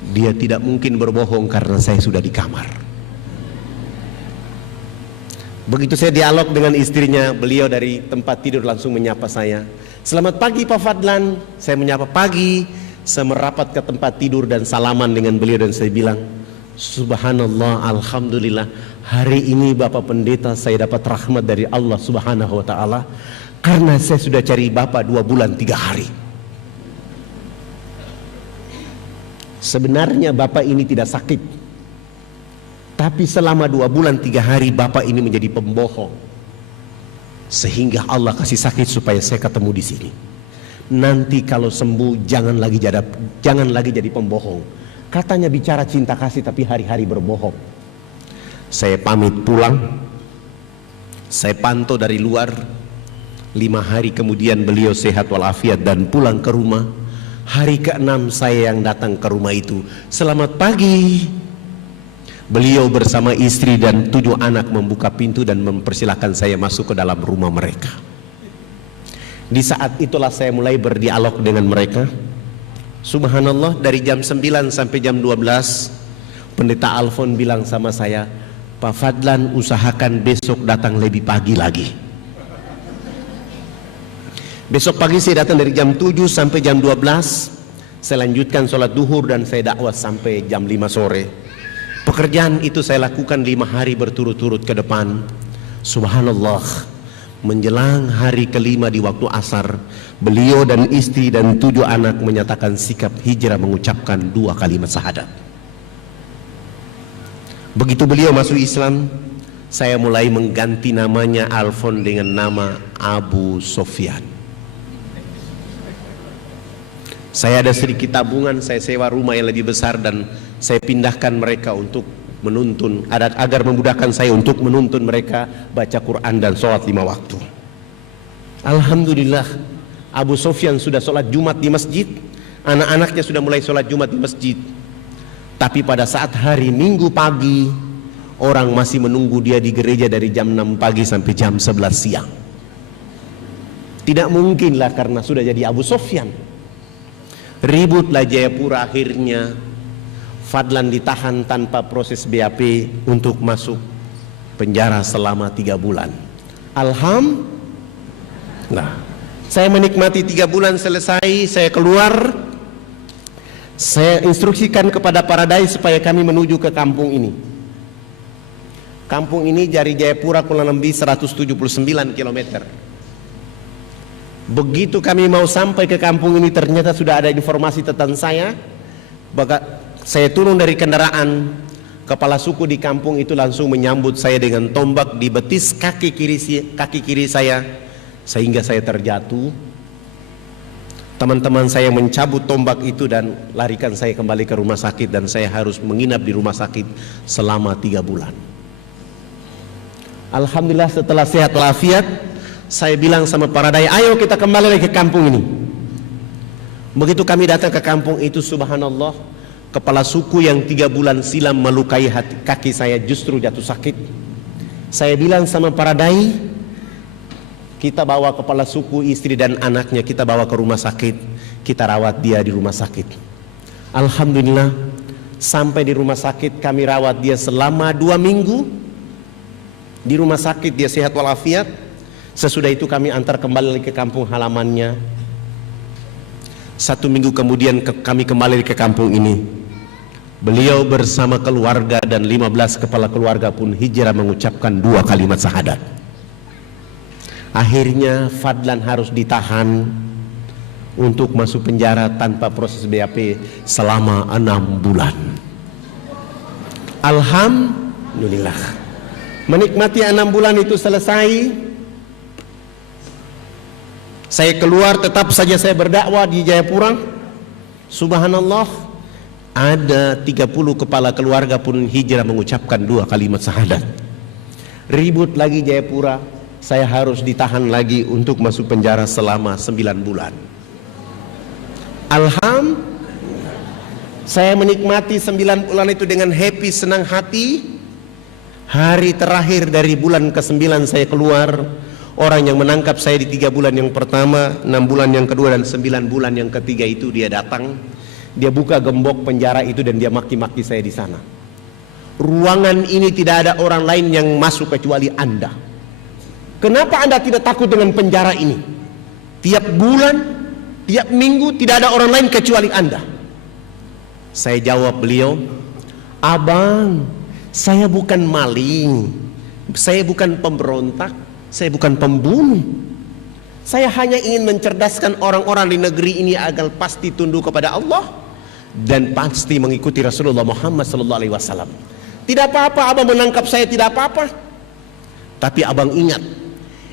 Dia tidak mungkin berbohong karena saya sudah di kamar. Begitu saya dialog dengan istrinya, beliau dari tempat tidur langsung menyapa saya. Selamat pagi Pak Fadlan. Saya menyapa pagi. Saya merapat ke tempat tidur dan salaman dengan beliau dan saya bilang, subhanallah, alhamdulillah, hari ini Bapak Pendeta saya dapat rahmat dari Allah Subhanahu wa ta'ala, karena saya sudah cari Bapak 2 bulan 3 hari. Sebenarnya Bapak ini tidak sakit, tapi selama 2 bulan 3 hari Bapak ini menjadi pembohong, sehingga Allah kasih sakit supaya saya ketemu di sini. Nanti kalau sembuh jangan lagi jadi pembohong. Katanya bicara cinta kasih tapi hari-hari berbohong. Saya pamit pulang. Saya pantau dari luar. 5 hari kemudian beliau sehat walafiat dan pulang ke rumah. Hari ke-6 saya yang datang ke rumah itu. Selamat pagi. Beliau bersama istri dan 7 anak membuka pintu dan mempersilahkan saya masuk ke dalam rumah mereka. Di saat itulah saya mulai berdialog dengan mereka. Subhanallah, dari jam 9 sampai jam 12 Pendeta Alfon bilang sama saya, Pak Fadlan usahakan besok datang lebih pagi lagi. Besok pagi saya datang dari jam 7 sampai jam 12. Saya lanjutkan sholat duhur dan saya dakwah sampai jam 5 sore. Pekerjaan itu saya lakukan 5 hari berturut-turut ke depan. Subhanallah, menjelang hari kelima di waktu asar, beliau dan istri dan 7 anak menyatakan sikap hijrah mengucapkan 2 kalimat syahadat. Begitu beliau masuk Islam, saya mulai mengganti namanya Alfon dengan nama Abu Sofyan. Saya ada sedikit tabungan, saya sewa rumah yang lebih besar dan saya pindahkan mereka untuk menuntun, agar memudahkan saya untuk menuntun mereka baca Quran dan sholat 5 waktu. Alhamdulillah, Abu Sofyan sudah sholat Jumat di masjid, anak-anaknya sudah mulai sholat Jumat di masjid. Tapi pada saat hari Minggu pagi, orang masih menunggu dia di gereja dari jam 6 pagi sampai jam 11 siang. Tidak mungkinlah karena sudah jadi Abu Sofyan. Ributlah Jayapura, akhirnya Fadlan ditahan tanpa proses BAP untuk masuk penjara selama 3 bulan. Alhamdulillah, saya menikmati 3 bulan selesai, saya keluar. Saya instruksikan kepada Paradise supaya kami menuju ke kampung ini. Kampung ini dari Jayapura kurang lebih 179 km. Begitu kami mau sampai ke kampung ini, ternyata sudah ada informasi tentang saya. Saya turun dari kendaraan, kepala suku di kampung itu langsung menyambut saya dengan tombak di betis kaki kiri saya, sehingga saya terjatuh. Teman-teman saya mencabut tombak itu dan larikan saya kembali ke rumah sakit, dan saya harus menginap di rumah sakit selama 3 bulan. Alhamdulillah, setelah sehat walafiat, saya bilang sama Paradise, ayo kita kembali lagi ke kampung ini. Begitu kami datang ke kampung itu, subhanallah, kepala suku yang 3 bulan silam melukai kaki saya justru jatuh sakit. Saya bilang sama Paradise, kita bawa kepala suku, istri dan anaknya, kita bawa ke rumah sakit, kita rawat dia di rumah sakit. Alhamdulillah, sampai di rumah sakit kami rawat dia selama 2 minggu. Di rumah sakit dia sehat walafiat. Sesudah itu kami antar kembali ke kampung halamannya. 1 minggu kemudian kami kembali ke kampung ini. Beliau bersama keluarga dan 15 kepala keluarga pun hijrah mengucapkan 2 kalimat syahadat. Akhirnya Fadlan harus ditahan untuk masuk penjara tanpa proses BAP selama 6 bulan. Alhamdulillah, menikmati 6 bulan itu selesai. Saya keluar, tetap saja saya berdakwah di Jayapura. Subhanallah, ada 30 kepala keluarga pun hijrah mengucapkan 2 kalimat syahadat. Ribut lagi Jayapura, saya harus ditahan lagi untuk masuk penjara selama 9 bulan. Alhamdulillah, saya menikmati 9 bulan itu dengan happy, senang hati. Hari terakhir dari bulan ke-9 saya keluar. Orang yang menangkap saya di 3 bulan yang pertama, 6 bulan yang kedua, dan 9 bulan yang ketiga itu dia datang. Dia buka gembok penjara itu dan dia maki-maki saya di sana. Ruangan ini tidak ada orang lain yang masuk kecuali Anda. Kenapa Anda tidak takut dengan penjara ini? Tiap bulan, tiap minggu tidak ada orang lain kecuali Anda. Saya jawab beliau, "Abang, saya bukan maling, saya bukan pemberontak, saya bukan pembunuh. Saya hanya ingin mencerdaskan orang-orang di negeri ini agar pasti tunduk kepada Allah dan pasti mengikuti Rasulullah Muhammad SAW. Tidak apa-apa abang menangkap saya, tidak apa-apa. Tapi abang ingat,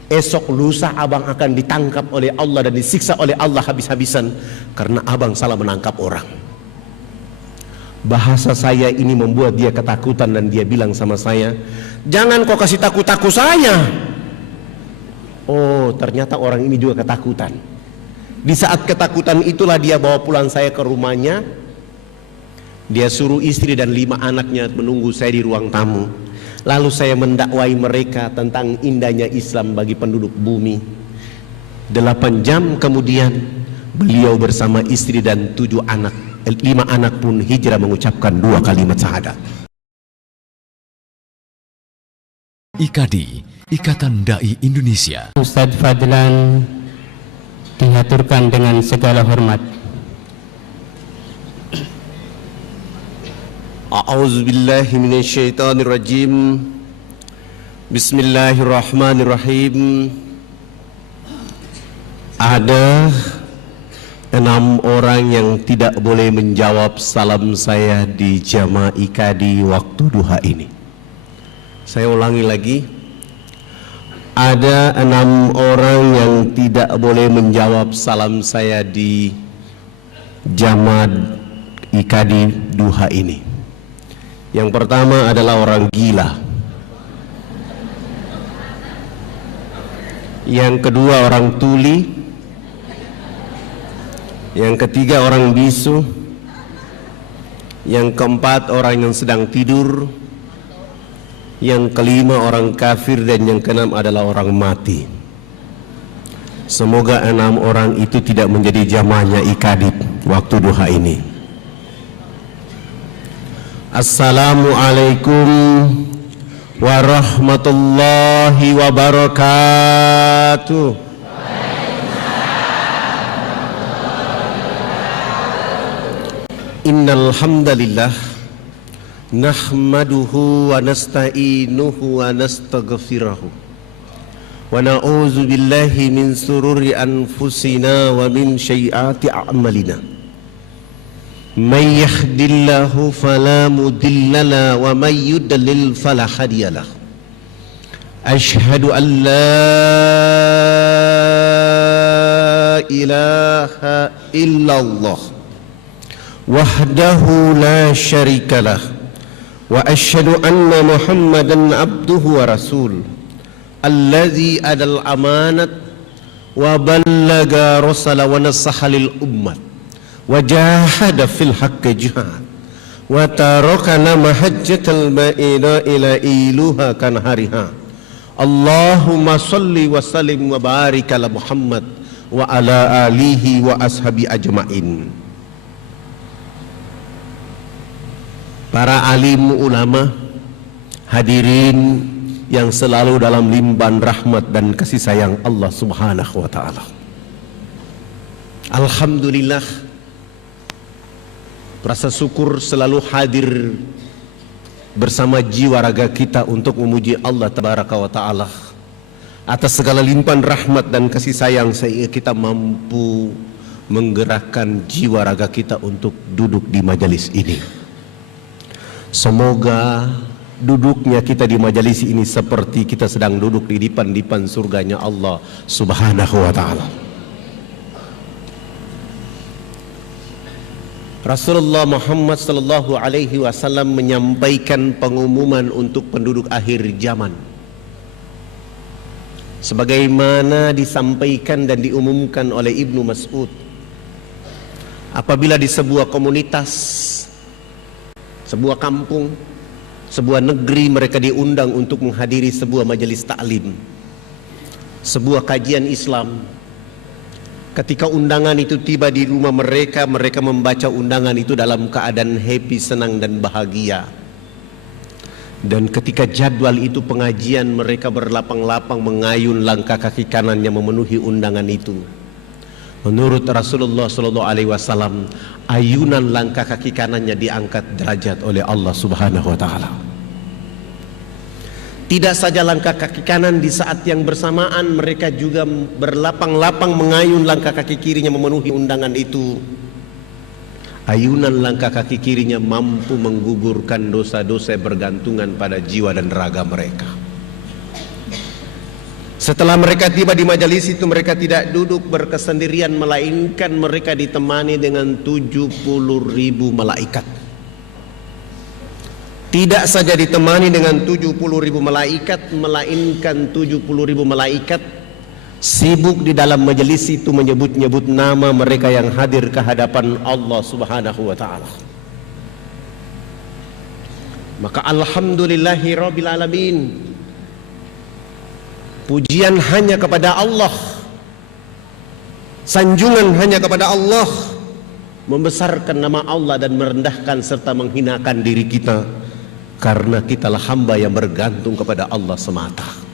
esok lusa abang akan ditangkap oleh Allah dan disiksa oleh Allah habis-habisan karena abang salah menangkap orang." Bahasa saya ini membuat dia ketakutan dan dia bilang sama saya, "Jangan kau kasih takut-takut saya." Oh, ternyata orang ini juga ketakutan. Di saat ketakutan itulah dia bawa pulang saya ke rumahnya. Dia suruh istri dan 5 anaknya menunggu saya di ruang tamu. Lalu saya mendakwai mereka tentang indahnya Islam bagi penduduk bumi. 8 jam kemudian beliau bersama istri dan 5 anak pun hijrah mengucapkan 2 kalimat syahadat. IKADI, Ikatan Dai Indonesia. Ustadz Fadlan dihaturkan dengan segala hormat. A'udzubillahi minasyaitonirrajim. Bismillahirrahmanirrahim. Ada 6 orang yang tidak boleh menjawab salam saya di jamaah IKADI waktu duha ini. Saya ulangi lagi. Ada 6 orang yang tidak boleh menjawab salam saya di jamaah IKADI duha ini. Yang pertama adalah orang gila. Yang kedua orang tuli. Yang ketiga orang bisu. Yang keempat orang yang sedang tidur. Yang kelima orang kafir dan yang keenam adalah orang mati. Semoga 6 orang itu tidak menjadi jamaahnya IKADI waktu duha ini. Assalamualaikum warahmatullahi wabarakatuh. Innal hamdalillah nahmaduhu wa nasta'inuhu wa nastaghfiruhu wa na'udzu billahi min sururi anfusina wa min sayyiati a'malina. May yahdillahu fala mudilla wa may yudlil fala hadiyalah. Asyhadu an la ilaha illallah wahdahu la syarikalah wa asyhadu anna Muhammadan abduhu wa rasul alladzi adal amanat wa ballaga rasala wa nasaha lil ummat wa jahada fil haqqi jihad wa tarakana mahajjatal ma'ina ila iluha kan hariha. Allahumma salli wa sallim wa barik ala Muhammad wa ala alihi wa ashabi ajmain. Para alim ulama, hadirin yang selalu dalam limpahan rahmat dan kasih sayang Allah Subhanahu wa ta'ala. Alhamdulillah, rasa syukur selalu hadir bersama jiwa raga kita untuk memuji Allah Tabaraka wa ta'ala atas segala limpahan rahmat dan kasih sayang, sehingga kita mampu menggerakkan jiwa raga kita untuk duduk di majelis ini. Semoga duduknya kita di majelis ini seperti kita sedang duduk di dipan-dipan surganya Allah Subhanahu wa ta'ala. Rasulullah Muhammad sallallahu alaihi wasallam menyampaikan pengumuman untuk penduduk akhir zaman, sebagaimana disampaikan dan diumumkan oleh Ibnu Mas'ud. Apabila di sebuah komunitas, sebuah kampung, sebuah negeri mereka diundang untuk menghadiri sebuah majelis taklim, sebuah kajian Islam, Ketika undangan itu tiba di rumah mereka, mereka membaca undangan itu dalam keadaan happy, senang dan bahagia. Dan ketika jadwal itu pengajian, mereka berlapang-lapang mengayun langkah kaki kanannya memenuhi undangan itu. Menurut Rasulullah SAW, ayunan langkah kaki kanannya diangkat derajat oleh Allah Subhanahu wa taala. Tidak saja langkah kaki kanan, di saat yang bersamaan mereka juga berlapang-lapang mengayun langkah kaki kirinya memenuhi undangan itu. Ayunan langkah kaki kirinya mampu menggugurkan dosa-dosa bergantungan pada jiwa dan raga mereka. Setelah mereka tiba di majelis itu, mereka tidak duduk berkesendirian, melainkan mereka ditemani dengan 70.000 malaikat. Tidak saja ditemani dengan 70.000 malaikat, melainkan 70.000 malaikat sibuk di dalam majelis itu menyebut-nyebut nama mereka yang hadir ke hadapan Allah Subhanahu wa taala. Maka alhamdulillahi rabbil alamin, pujian hanya kepada Allah, sanjungan hanya kepada Allah, membesarkan nama Allah dan merendahkan serta menghinakan diri kita, karena kitalah hamba yang bergantung kepada Allah semata.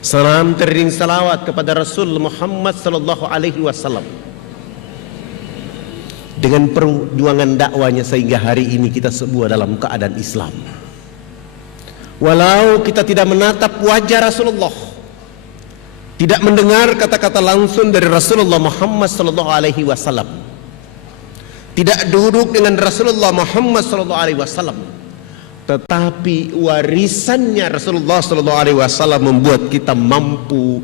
Salam teriring salawat kepada Rasul Muhammad sallallahu alaihi wasallam. Dengan perjuangan dakwanya sehingga hari ini kita semua dalam keadaan Islam. Walau kita tidak menatap wajah Rasulullah, tidak mendengar kata-kata langsung dari Rasulullah Muhammad sallallahu alaihi wasallam, tidak duduk dengan Rasulullah Muhammad sallallahu alaihi wasallam, tetapi warisannya Rasulullah SAW membuat kita mampu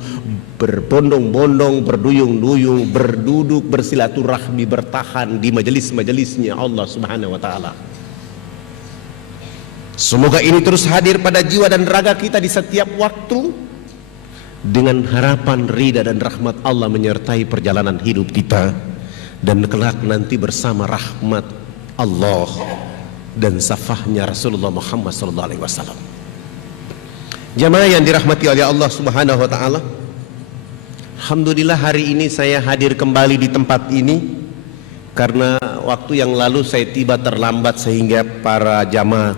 berbondong-bondong, berduyung-duyung, berduduk, bersilaturahmi, bertahan di majelis-majelisnya Allah Subhanahu wa taala. Semoga ini terus hadir pada jiwa dan raga kita di setiap waktu, dengan harapan ridha dan rahmat Allah menyertai perjalanan hidup kita, dan kelak nanti bersama rahmat Allah dan safahnya Rasulullah Muhammad SAW. Jamaah yang dirahmati oleh Allah Subhanahu wa taala, alhamdulillah hari ini saya hadir kembali di tempat ini karena waktu yang lalu saya tiba terlambat sehingga para jamaah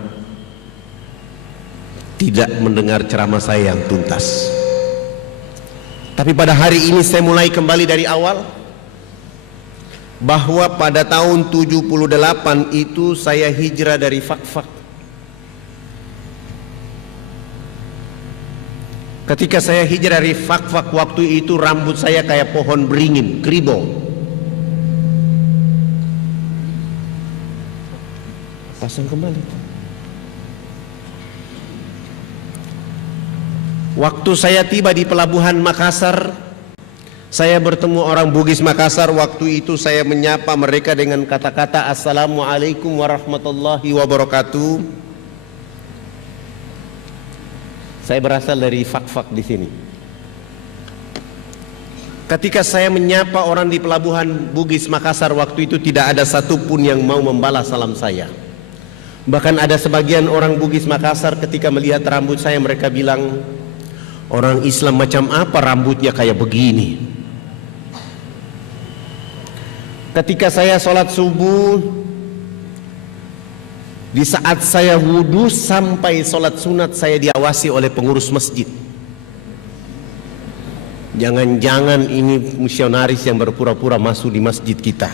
tidak mendengar ceramah saya yang tuntas. Tapi pada hari ini saya mulai kembali dari awal, bahwa pada tahun 78 itu saya hijrah dari Fakfak. Ketika saya hijrah dari Fakfak, waktu itu rambut saya kayak pohon beringin, kribo. Pasang kembali. Waktu saya tiba di pelabuhan Makassar, saya bertemu orang Bugis Makassar. Waktu itu saya menyapa mereka dengan kata-kata Assalamualaikum warahmatullahi wabarakatuh. Saya berasal dari Fakfak di sini. Ketika saya menyapa orang di pelabuhan Bugis Makassar, waktu itu tidak ada satupun yang mau membalas salam saya. Bahkan ada sebagian orang Bugis Makassar ketika melihat rambut saya, mereka bilang, orang Islam macam apa rambutnya kayak begini. Ketika saya sholat subuh, di saat saya wudhu sampai sholat sunat, saya diawasi oleh pengurus masjid. Jangan-jangan ini misionaris yang berpura-pura masuk di masjid kita.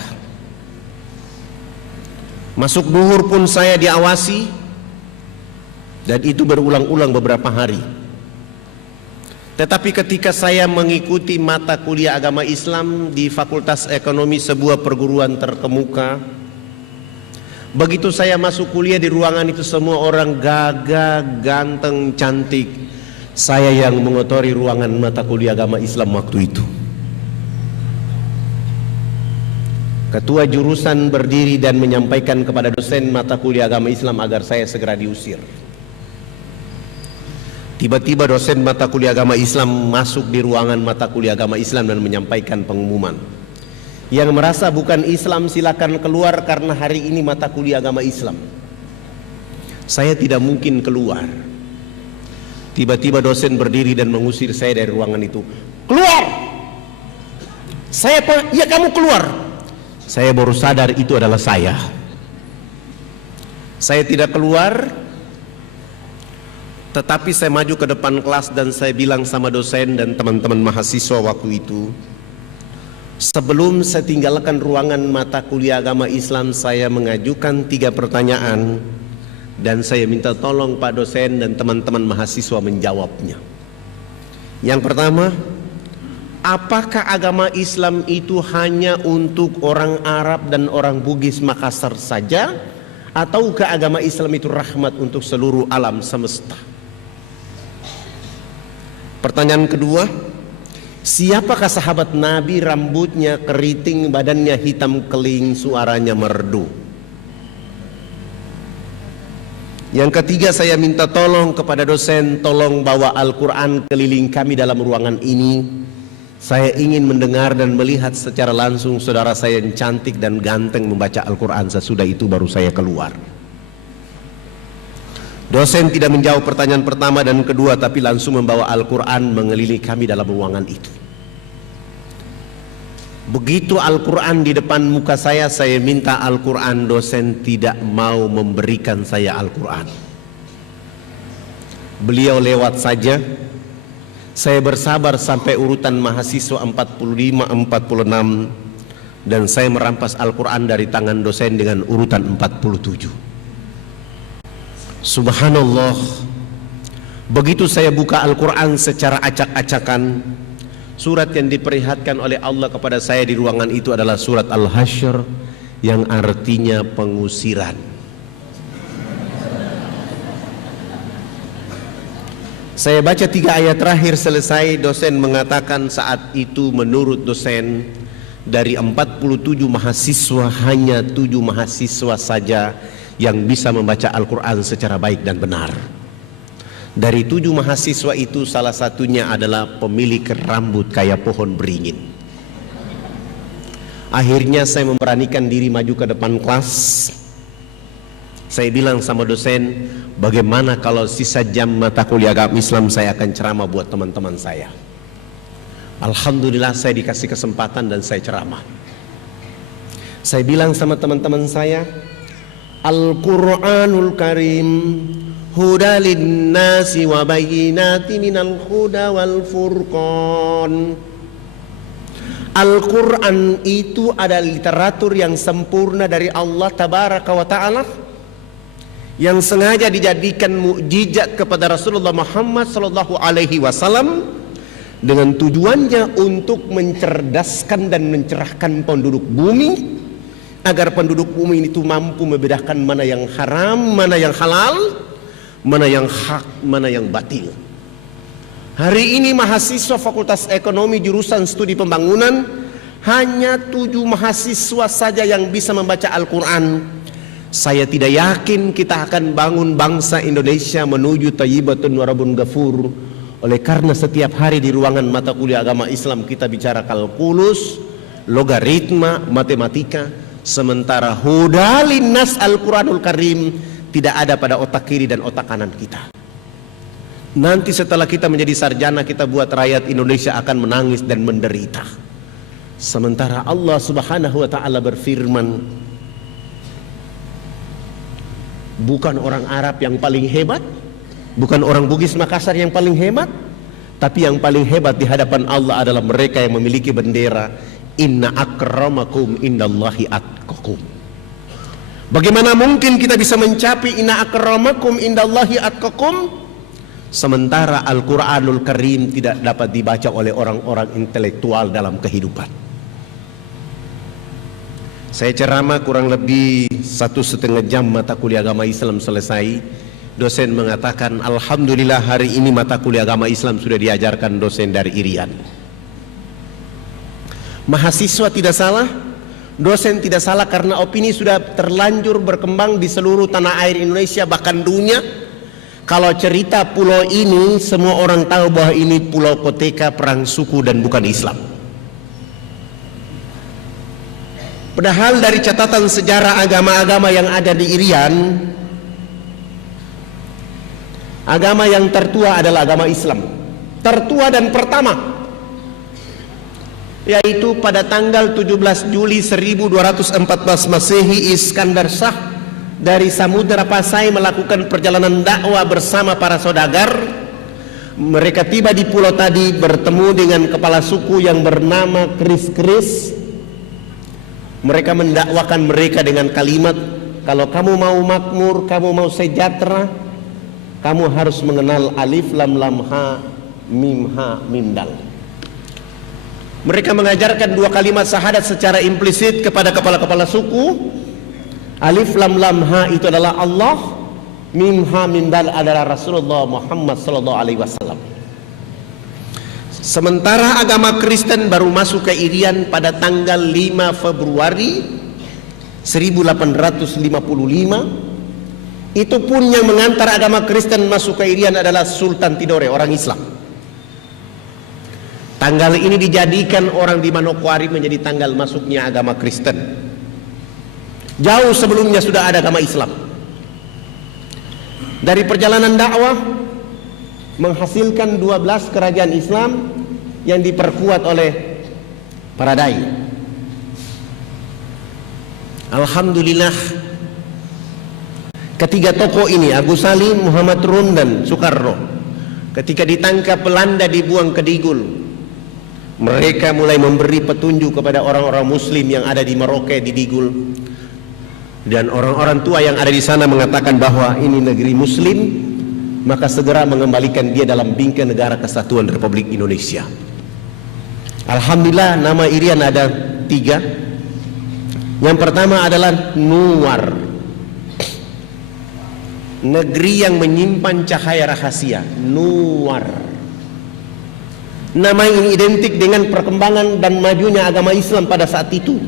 Masuk duhur pun saya diawasi, dan itu berulang-ulang beberapa hari. Tetapi ketika saya mengikuti mata kuliah agama Islam di Fakultas Ekonomi, sebuah perguruan terkemuka, begitu saya masuk kuliah di ruangan itu semua orang gagah, ganteng, cantik. Saya yang mengotori ruangan mata kuliah agama Islam waktu itu. Ketua jurusan berdiri dan menyampaikan kepada dosen mata kuliah agama Islam agar saya segera diusir. Tiba-tiba dosen mata kuliah agama Islam masuk di ruangan mata kuliah agama Islam dan menyampaikan pengumuman, yang merasa bukan Islam silakan keluar karena hari ini mata kuliah agama Islam. Saya tidak mungkin keluar. Tiba-tiba dosen berdiri dan mengusir saya dari ruangan itu. Keluar! Saya apa? Ya kamu keluar. Saya baru sadar itu adalah saya. Saya tidak keluar, tetapi saya maju ke depan kelas dan saya bilang sama dosen dan teman-teman mahasiswa waktu itu, sebelum saya tinggalkan ruangan mata kuliah agama Islam, saya mengajukan 3 pertanyaan dan saya minta tolong Pak dosen dan teman-teman mahasiswa menjawabnya. Yang pertama, apakah agama Islam itu hanya untuk orang Arab dan orang Bugis Makassar saja, ataukah agama Islam itu rahmat untuk seluruh alam semesta? Pertanyaan kedua, siapakah sahabat Nabi rambutnya keriting, badannya hitam keling, suaranya merdu? Yang ketiga, saya minta tolong kepada dosen, tolong bawa Al-Quran keliling kami dalam ruangan ini. Saya ingin mendengar dan melihat secara langsung saudara saya yang cantik dan ganteng membaca Al-Quran. Sesudah itu baru saya keluar. Dosen tidak menjawab pertanyaan pertama dan kedua, tapi langsung membawa Al-Quran mengelilingi kami dalam ruangan itu. Begitu Al-Quran di depan muka saya minta Al-Quran, dosen tidak mau memberikan saya Al-Quran. Beliau lewat saja. Saya bersabar sampai urutan mahasiswa 45, 46, dan saya merampas Al-Quran dari tangan dosen dengan urutan 47. Subhanallah, begitu saya buka Al-Quran secara acak-acakan, surat yang diperlihatkan oleh Allah kepada saya di ruangan itu adalah surat Al-Hasyr yang artinya pengusiran. Saya baca 3 ayat terakhir selesai, dosen mengatakan saat itu menurut dosen dari 47 mahasiswa hanya 7 mahasiswa saja yang bisa membaca Al-Quran secara baik dan benar. Dari 7 mahasiswa itu salah satunya adalah pemilik rambut kayak pohon beringin. Akhirnya saya memberanikan diri maju ke depan kelas. Saya bilang sama dosen, bagaimana kalau sisa jam mata kuliah agama Islam saya akan ceramah buat teman-teman saya. Alhamdulillah saya dikasih kesempatan dan saya ceramah. Saya bilang sama teman-teman saya, Al-Quranul Karim huda linnasi wa bayyinatin minal huda wal furqan. Al-Quran itu adalah literatur yang sempurna dari Allah Tabaraka wa Ta'ala, yang sengaja dijadikan mukjizat kepada Rasulullah Muhammad sallallahu alaihi wasallam dengan tujuannya untuk mencerdaskan dan mencerahkan penduduk bumi, agar penduduk bumi itu mampu membedakan mana yang haram, mana yang halal, mana yang hak, mana yang batil. Hari ini mahasiswa Fakultas Ekonomi jurusan Studi Pembangunan hanya 7 mahasiswa saja yang bisa membaca Al-Quran. Saya tidak yakin kita akan bangun bangsa Indonesia menuju thayyibatun warabun ghafur. Oleh karena setiap hari di ruangan mata kuliah agama Islam kita bicara kalkulus, logaritma, matematika, sementara huda linnas Al-Quranul Karim tidak ada pada otak kiri dan otak kanan kita. Nanti setelah kita menjadi sarjana, kita buat rakyat Indonesia akan menangis dan menderita. Sementara Allah Subhanahu wa Ta'ala berfirman, bukan orang Arab yang paling hebat, bukan orang Bugis Makassar yang paling hebat, tapi yang paling hebat di hadapan Allah adalah mereka yang memiliki bendera inna akramakum indallahi atqakum. Bagaimana mungkin kita bisa mencapai inna akramakum indallahi atqakum sementara Al-Quranul Karim tidak dapat dibaca oleh orang-orang intelektual dalam kehidupan? Saya ceramah kurang lebih 1,5 jam mata kuliah agama Islam selesai. Dosen mengatakan, Alhamdulillah hari ini mata kuliah agama Islam sudah diajarkan dosen dari Irian. Mahasiswa tidak salah, dosen tidak salah, karena opini sudah terlanjur berkembang di seluruh tanah air Indonesia bahkan dunia. Kalau cerita pulau ini semua orang tahu bahwa ini pulau koteka perang suku dan bukan Islam. Padahal dari catatan sejarah agama-agama yang ada di Irian, agama yang tertua adalah agama Islam. Tertua dan pertama. yaitu pada tanggal 17 Juli 1214 Masehi, Iskandar Shah dari Samudra Pasai melakukan perjalanan dakwah bersama para saudagar. Mereka tiba di pulau tadi, bertemu dengan kepala suku yang bernama Kris. Mereka mendakwakan mereka dengan kalimat, kalau kamu mau makmur, kamu mau sejahtera, kamu harus mengenal alif lam lam ha mim dal. Mereka mengajarkan dua kalimat syahadat secara implisit kepada kepala-kepala suku. Alif lam lam ha itu adalah Allah, mim ha mim dal adalah Rasulullah Muhammad sallallahu alaihi wasallam. Sementara agama Kristen baru masuk ke Irian pada tanggal 5 Februari 1855. Itu pun yang mengantar agama Kristen masuk ke Irian adalah Sultan Tidore, orang Islam. Tanggal ini dijadikan orang di Manokwari menjadi tanggal masuknya agama Kristen. Jauh sebelumnya sudah ada agama Islam. Dari perjalanan dakwah menghasilkan 12 kerajaan Islam yang diperkuat oleh para dai. Alhamdulillah, ketiga tokoh ini, Agus Salim, Muhammad Rum dan Soekarno, ketika ditangkap Belanda dibuang ke Digul, mereka mulai memberi petunjuk kepada orang-orang Muslim yang ada di Merauke, di Digul, dan orang-orang tua yang ada di sana mengatakan bahwa ini negeri Muslim, maka segera mengembalikan dia dalam bingkai negara kesatuan Republik Indonesia. Alhamdulillah, nama Irian ada 3. Yang pertama adalah Nuwar, negeri yang menyimpan cahaya rahasia. Nuwar, nama ini identik dengan perkembangan dan majunya agama Islam pada saat itu.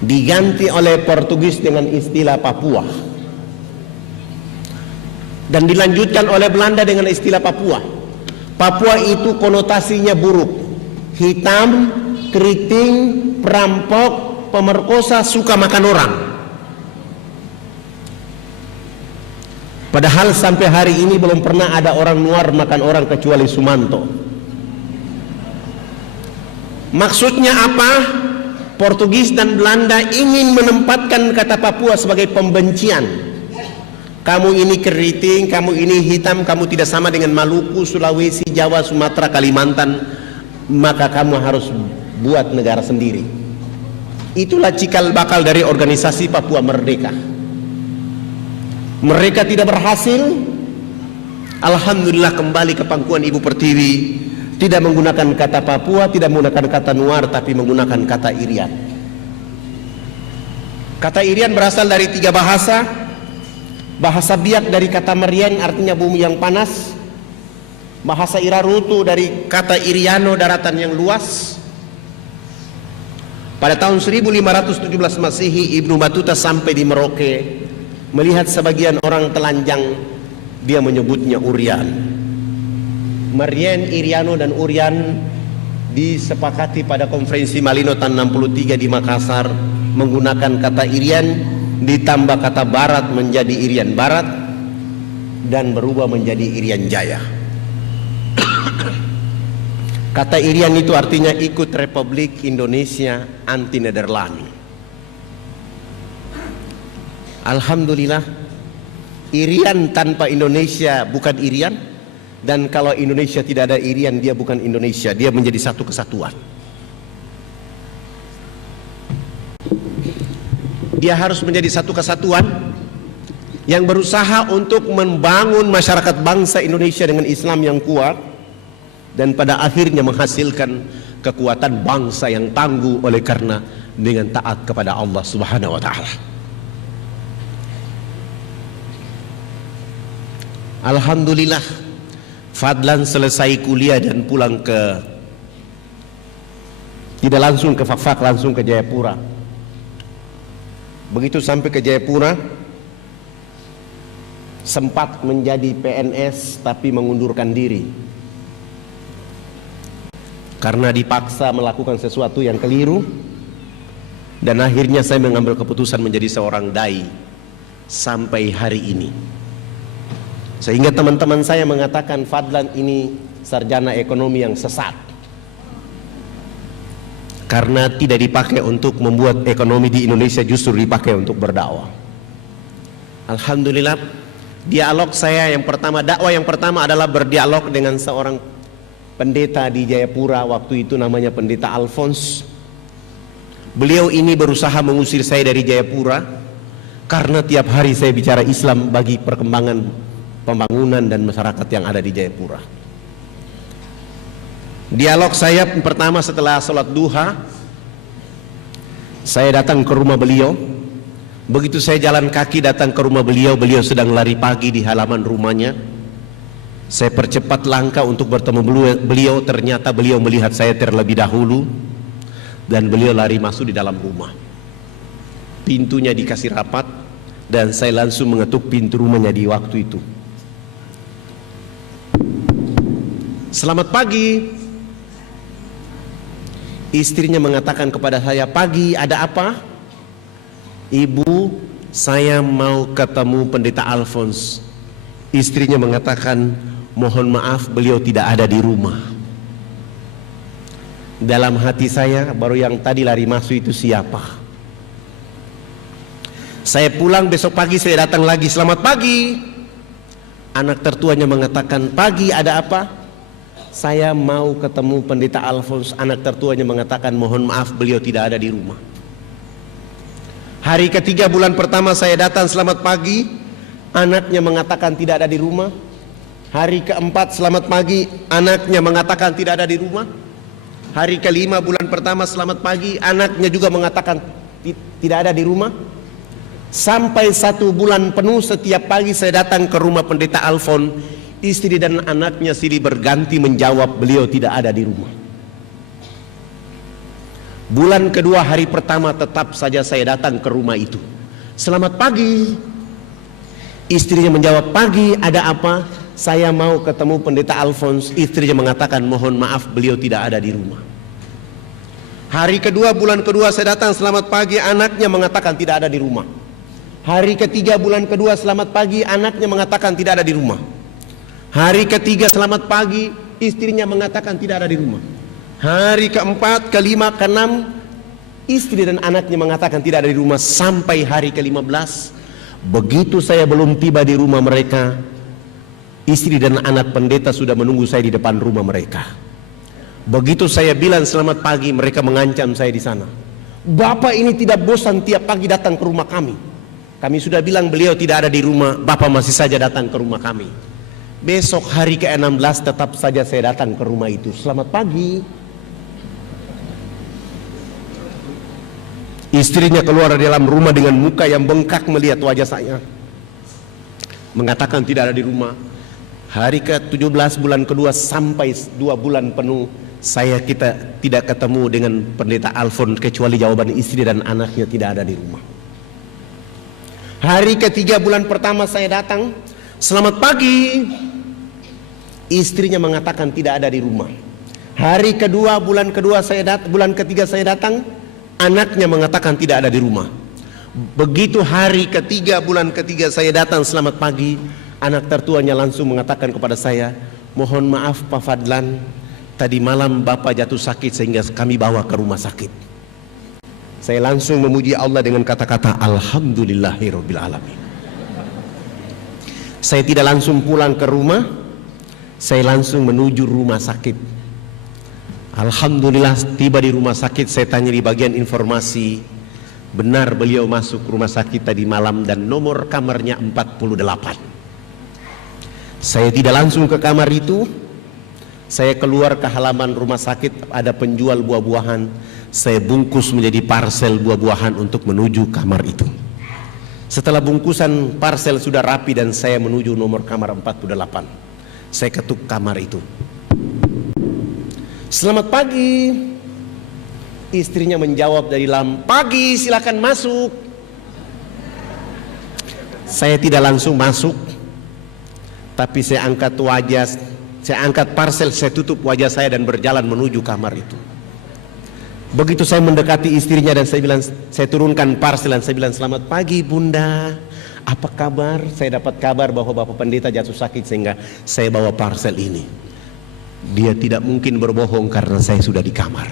Diganti oleh Portugis dengan istilah Papua, dan dilanjutkan oleh Belanda dengan istilah Papua. Papua itu konotasinya buruk, hitam, keriting, perampok, pemerkosa, suka makan orang. Padahal sampai hari ini belum pernah ada orang luar makan orang kecuali Sumanto. Maksudnya apa? Portugis dan Belanda ingin menempatkan kata Papua sebagai pembencian. Kamu ini keriting, kamu ini hitam, kamu tidak sama dengan Maluku, Sulawesi, Jawa, Sumatera, Kalimantan, maka kamu harus buat negara sendiri. Itulah cikal bakal dari organisasi Papua Merdeka. Mereka tidak berhasil. Alhamdulillah, kembali ke pangkuan Ibu Pertiwi, tidak menggunakan kata Papua, tidak menggunakan kata Nuar, tapi menggunakan kata Irian. Kata Irian berasal dari 3 bahasa. Bahasa Biak dari kata Merien, artinya bumi yang panas. Bahasa Irarutu dari kata Iriano, daratan yang luas. Pada tahun 1517 Masehi, Ibnu Battuta sampai di Merauke, melihat sebagian orang telanjang, dia menyebutnya Urian. Merien, Iriano dan Urian disepakati pada konferensi Malino tahun 63 di Makassar menggunakan kata Irian ditambah kata Barat menjadi Irian Barat dan berubah menjadi Irian Jaya. Kata Irian itu artinya ikut Republik Indonesia anti Nederland. Alhamdulillah, Irian tanpa Indonesia bukan Irian, dan kalau Indonesia tidak ada Irian, dia bukan Indonesia, dia menjadi satu kesatuan. Dia harus menjadi satu kesatuan yang berusaha untuk membangun masyarakat bangsa Indonesia dengan Islam yang kuat, dan pada akhirnya menghasilkan kekuatan bangsa yang tangguh oleh karena dengan taat kepada Allah Subhanahu wa taala. Alhamdulillah, Fadlan selesai kuliah dan pulang tidak langsung ke Fakfak, langsung ke Jayapura. Begitu sampai ke Jayapura, sempat menjadi PNS tapi mengundurkan diri karena dipaksa melakukan sesuatu yang keliru, dan akhirnya saya mengambil keputusan menjadi seorang dai sampai hari ini. Sehingga teman-teman saya mengatakan Fadlan ini sarjana ekonomi yang sesat. karena tidak dipakai untuk membuat ekonomi di Indonesia, justru dipakai untuk berdakwah. Alhamdulillah, dialog saya yang pertama, dakwah yang pertama adalah berdialog dengan seorang pendeta di Jayapura, waktu itu namanya Pendeta Alphonse. Beliau ini berusaha mengusir saya dari Jayapura karena tiap hari saya bicara Islam bagi perkembangan pembangunan dan masyarakat yang ada di Jayapura. Dialog saya pertama setelah sholat duha, saya datang ke rumah beliau. Begitu saya jalan kaki datang ke rumah beliau, beliau sedang lari pagi di halaman rumahnya. Saya percepat langkah untuk bertemu beliau. Ternyata beliau melihat saya terlebih dahulu dan beliau lari masuk di dalam rumah. Pintunya dikasih rapat dan saya langsung mengetuk pintu rumahnya di waktu itu. Selamat pagi. Istrinya mengatakan kepada saya, pagi, ada apa? Ibu, saya mau ketemu Pendeta Alphonse. Istrinya mengatakan, mohon maaf beliau tidak ada di rumah. Dalam hati saya, baru yang tadi lari masuk itu siapa? Saya pulang besok pagi, saya datang lagi, selamat pagi. Anak tertuanya mengatakan, pagi, ada apa? Saya mau ketemu Pendeta Alphonse. Anak tertuanya mengatakan, mohon maaf beliau tidak ada di rumah. Hari ketiga bulan pertama saya datang, selamat pagi. Anaknya mengatakan tidak ada di rumah. Hari keempat, selamat pagi. Anaknya mengatakan tidak ada di rumah. Hari kelima bulan pertama, selamat pagi. Anaknya juga mengatakan tidak ada di rumah. Sampai 1 bulan penuh setiap pagi saya datang ke rumah Pendeta Alphonse. Istri dan anaknya silih berganti menjawab beliau tidak ada di rumah. Bulan kedua hari pertama tetap saja saya datang ke rumah itu. Selamat pagi. Istrinya menjawab, pagi, ada apa? Saya mau ketemu Pendeta Alphonse. Istrinya mengatakan, mohon maaf beliau tidak ada di rumah. Hari kedua bulan kedua saya datang, selamat pagi. Anaknya mengatakan tidak ada di rumah. Hari ketiga bulan kedua, selamat pagi. Anaknya mengatakan tidak ada di rumah. Hari ketiga, selamat pagi. Istrinya mengatakan tidak ada di rumah. Hari keempat, kelima, keenam, istri dan anaknya mengatakan tidak ada di rumah. Sampai hari ke-15, begitu saya belum tiba di rumah mereka, istri dan anak pendeta sudah menunggu saya di depan rumah mereka. Begitu saya bilang selamat pagi, mereka mengancam saya di sana. Bapak ini tidak bosan tiap pagi datang ke rumah kami. Kami sudah bilang beliau tidak ada di rumah, Bapak masih saja datang ke rumah kami. Besok hari ke-16 tetap saja saya datang ke rumah itu. Selamat pagi. Istrinya keluar dari dalam rumah dengan muka yang bengkak melihat wajah saya, mengatakan tidak ada di rumah. Hari ke-17 bulan kedua sampai 2 bulan penuh kita tidak ketemu dengan Pendeta Alphonse, kecuali jawaban istri dan anaknya tidak ada di rumah. Hari ketiga bulan pertama saya datang, selamat pagi. Istrinya mengatakan tidak ada di rumah. Hari kedua bulan ketiga saya datang, anaknya mengatakan tidak ada di rumah. Begitu hari ketiga bulan ketiga saya datang, selamat pagi. Anak tertuanya langsung mengatakan kepada saya, mohon maaf Pak Fadlan, tadi malam Bapak jatuh sakit sehingga kami bawa ke rumah sakit. Saya langsung memuji Allah dengan kata-kata Alhamdulillahirabbil alamin. Saya tidak langsung pulang ke rumah, saya langsung menuju rumah sakit. Alhamdulillah tiba di rumah sakit, saya tanya di bagian informasi, benar beliau masuk rumah sakit tadi malam dan nomor kamarnya 48. Saya tidak langsung ke kamar itu, saya keluar ke halaman rumah sakit, ada penjual buah-buahan. Saya bungkus menjadi parsel buah-buahan untuk menuju kamar itu. Setelah bungkusan parsel sudah rapi dan saya menuju nomor kamar 48. Saya ketuk kamar itu. Selamat pagi. Istrinya menjawab dari dalam, pagi, silakan masuk. Saya tidak langsung masuk, tapi saya angkat wajah, saya angkat parsel, saya tutup wajah saya dan berjalan menuju kamar itu. Begitu saya mendekati istrinya dan saya bilang, saya turunkan parsel dan saya bilang, selamat pagi Bunda, apa kabar? Saya dapat kabar bahwa Bapak Pendeta jatuh sakit sehingga saya bawa parsel ini. Dia tidak mungkin berbohong karena saya sudah di kamar.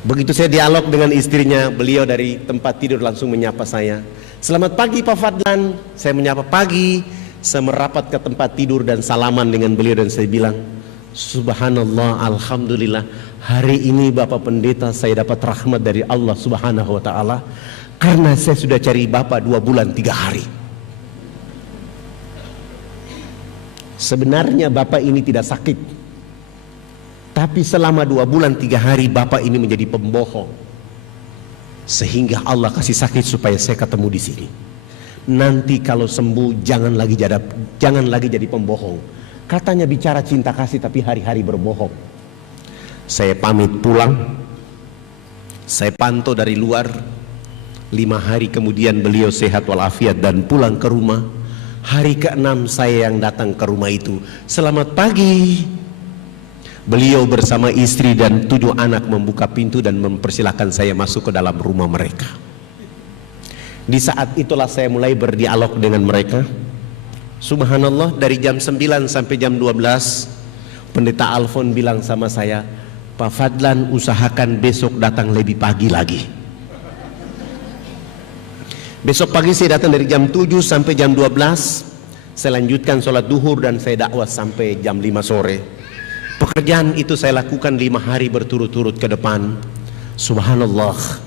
Begitu saya dialog dengan istrinya, beliau dari tempat tidur langsung menyapa saya. Selamat pagi Pak Fadlan. Saya menyapa pagi. Saya merapat ke tempat tidur dan salaman dengan beliau dan saya bilang, subhanallah, alhamdulillah, hari ini Bapak Pendeta saya dapat rahmat dari Allah Subhanahu wa ta'ala, karena saya sudah cari Bapak 2 bulan 3 hari. Sebenarnya Bapak ini tidak sakit, tapi selama 2 bulan 3 hari Bapak ini menjadi pembohong, sehingga Allah kasih sakit supaya saya ketemu di sini. Nanti kalau sembuh jangan lagi jadi pembohong. Katanya bicara cinta kasih tapi hari-hari berbohong. Saya pamit pulang. Saya pantau dari luar. 5 hari kemudian beliau sehat walafiat dan pulang ke rumah. Hari ke-6 saya yang datang ke rumah itu. Selamat pagi. Beliau bersama istri dan 7 anak membuka pintu dan mempersilahkan saya masuk ke dalam rumah mereka. Di saat itulah saya mulai berdialog dengan mereka. Subhanallah, dari jam 9 sampai jam 12 Pendeta Alfon bilang sama saya, Pak Fadlan usahakan besok datang lebih pagi lagi. Besok pagi saya datang dari jam 7 sampai jam 12. Saya lanjutkan sholat duhur dan saya dakwah sampai jam 5 sore. Pekerjaan itu saya lakukan 5 hari berturut-turut ke depan. Subhanallah,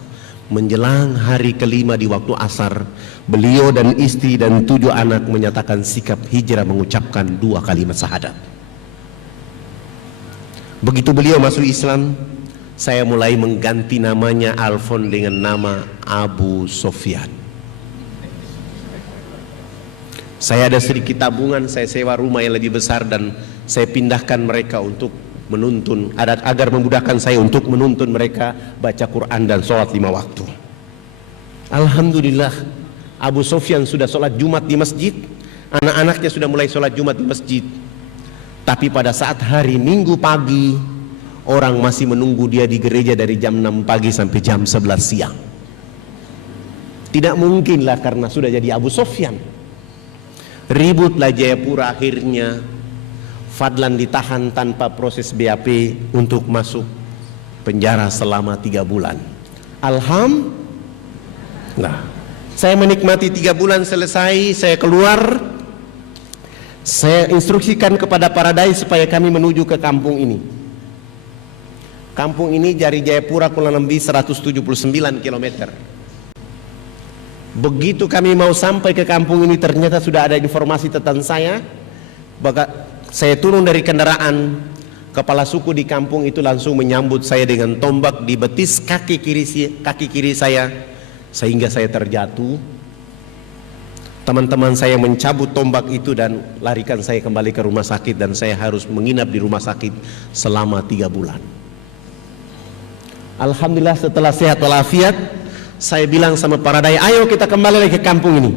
menjelang hari ke-5 di waktu asar, beliau dan istri dan 7 anak menyatakan sikap hijrah mengucapkan 2 kalimat syahadat. Begitu beliau masuk Islam, saya mulai mengganti namanya Alfon dengan nama Abu Sofyan. Saya ada sedikit tabungan, saya sewa rumah yang lebih besar dan saya pindahkan mereka untuk menuntun, agar memudahkan saya untuk menuntun mereka baca Quran dan sholat 5 waktu. Alhamdulillah, Abu Sofyan sudah sholat Jumat di masjid, anak-anaknya sudah mulai sholat Jumat di masjid. Tapi pada saat hari Minggu pagi, orang masih menunggu dia di gereja dari jam 6 pagi sampai jam 11 siang. Tidak mungkinlah karena sudah jadi Abu Sofyan. Ributlah Jayapura, akhirnya Fadlan ditahan tanpa proses BAP untuk masuk penjara selama 3 bulan. Alhamdulillah, saya menikmati 3 bulan selesai, saya keluar. Saya instruksikan kepada Paradise supaya kami menuju ke kampung ini. Kampung ini dari Jayapura kurang lebih 179 km. Begitu kami mau sampai ke kampung ini, ternyata sudah ada informasi tentang saya. Saya turun dari kendaraan, kepala suku di kampung itu langsung menyambut saya dengan tombak di betis kaki kiri saya, sehingga saya terjatuh. Teman-teman saya mencabut tombak itu dan larikan saya kembali ke rumah sakit, dan saya harus menginap di rumah sakit selama 3 bulan. Alhamdulillah, setelah sehat walafiat, saya bilang sama Paradise, ayo kita kembali lagi ke kampung ini.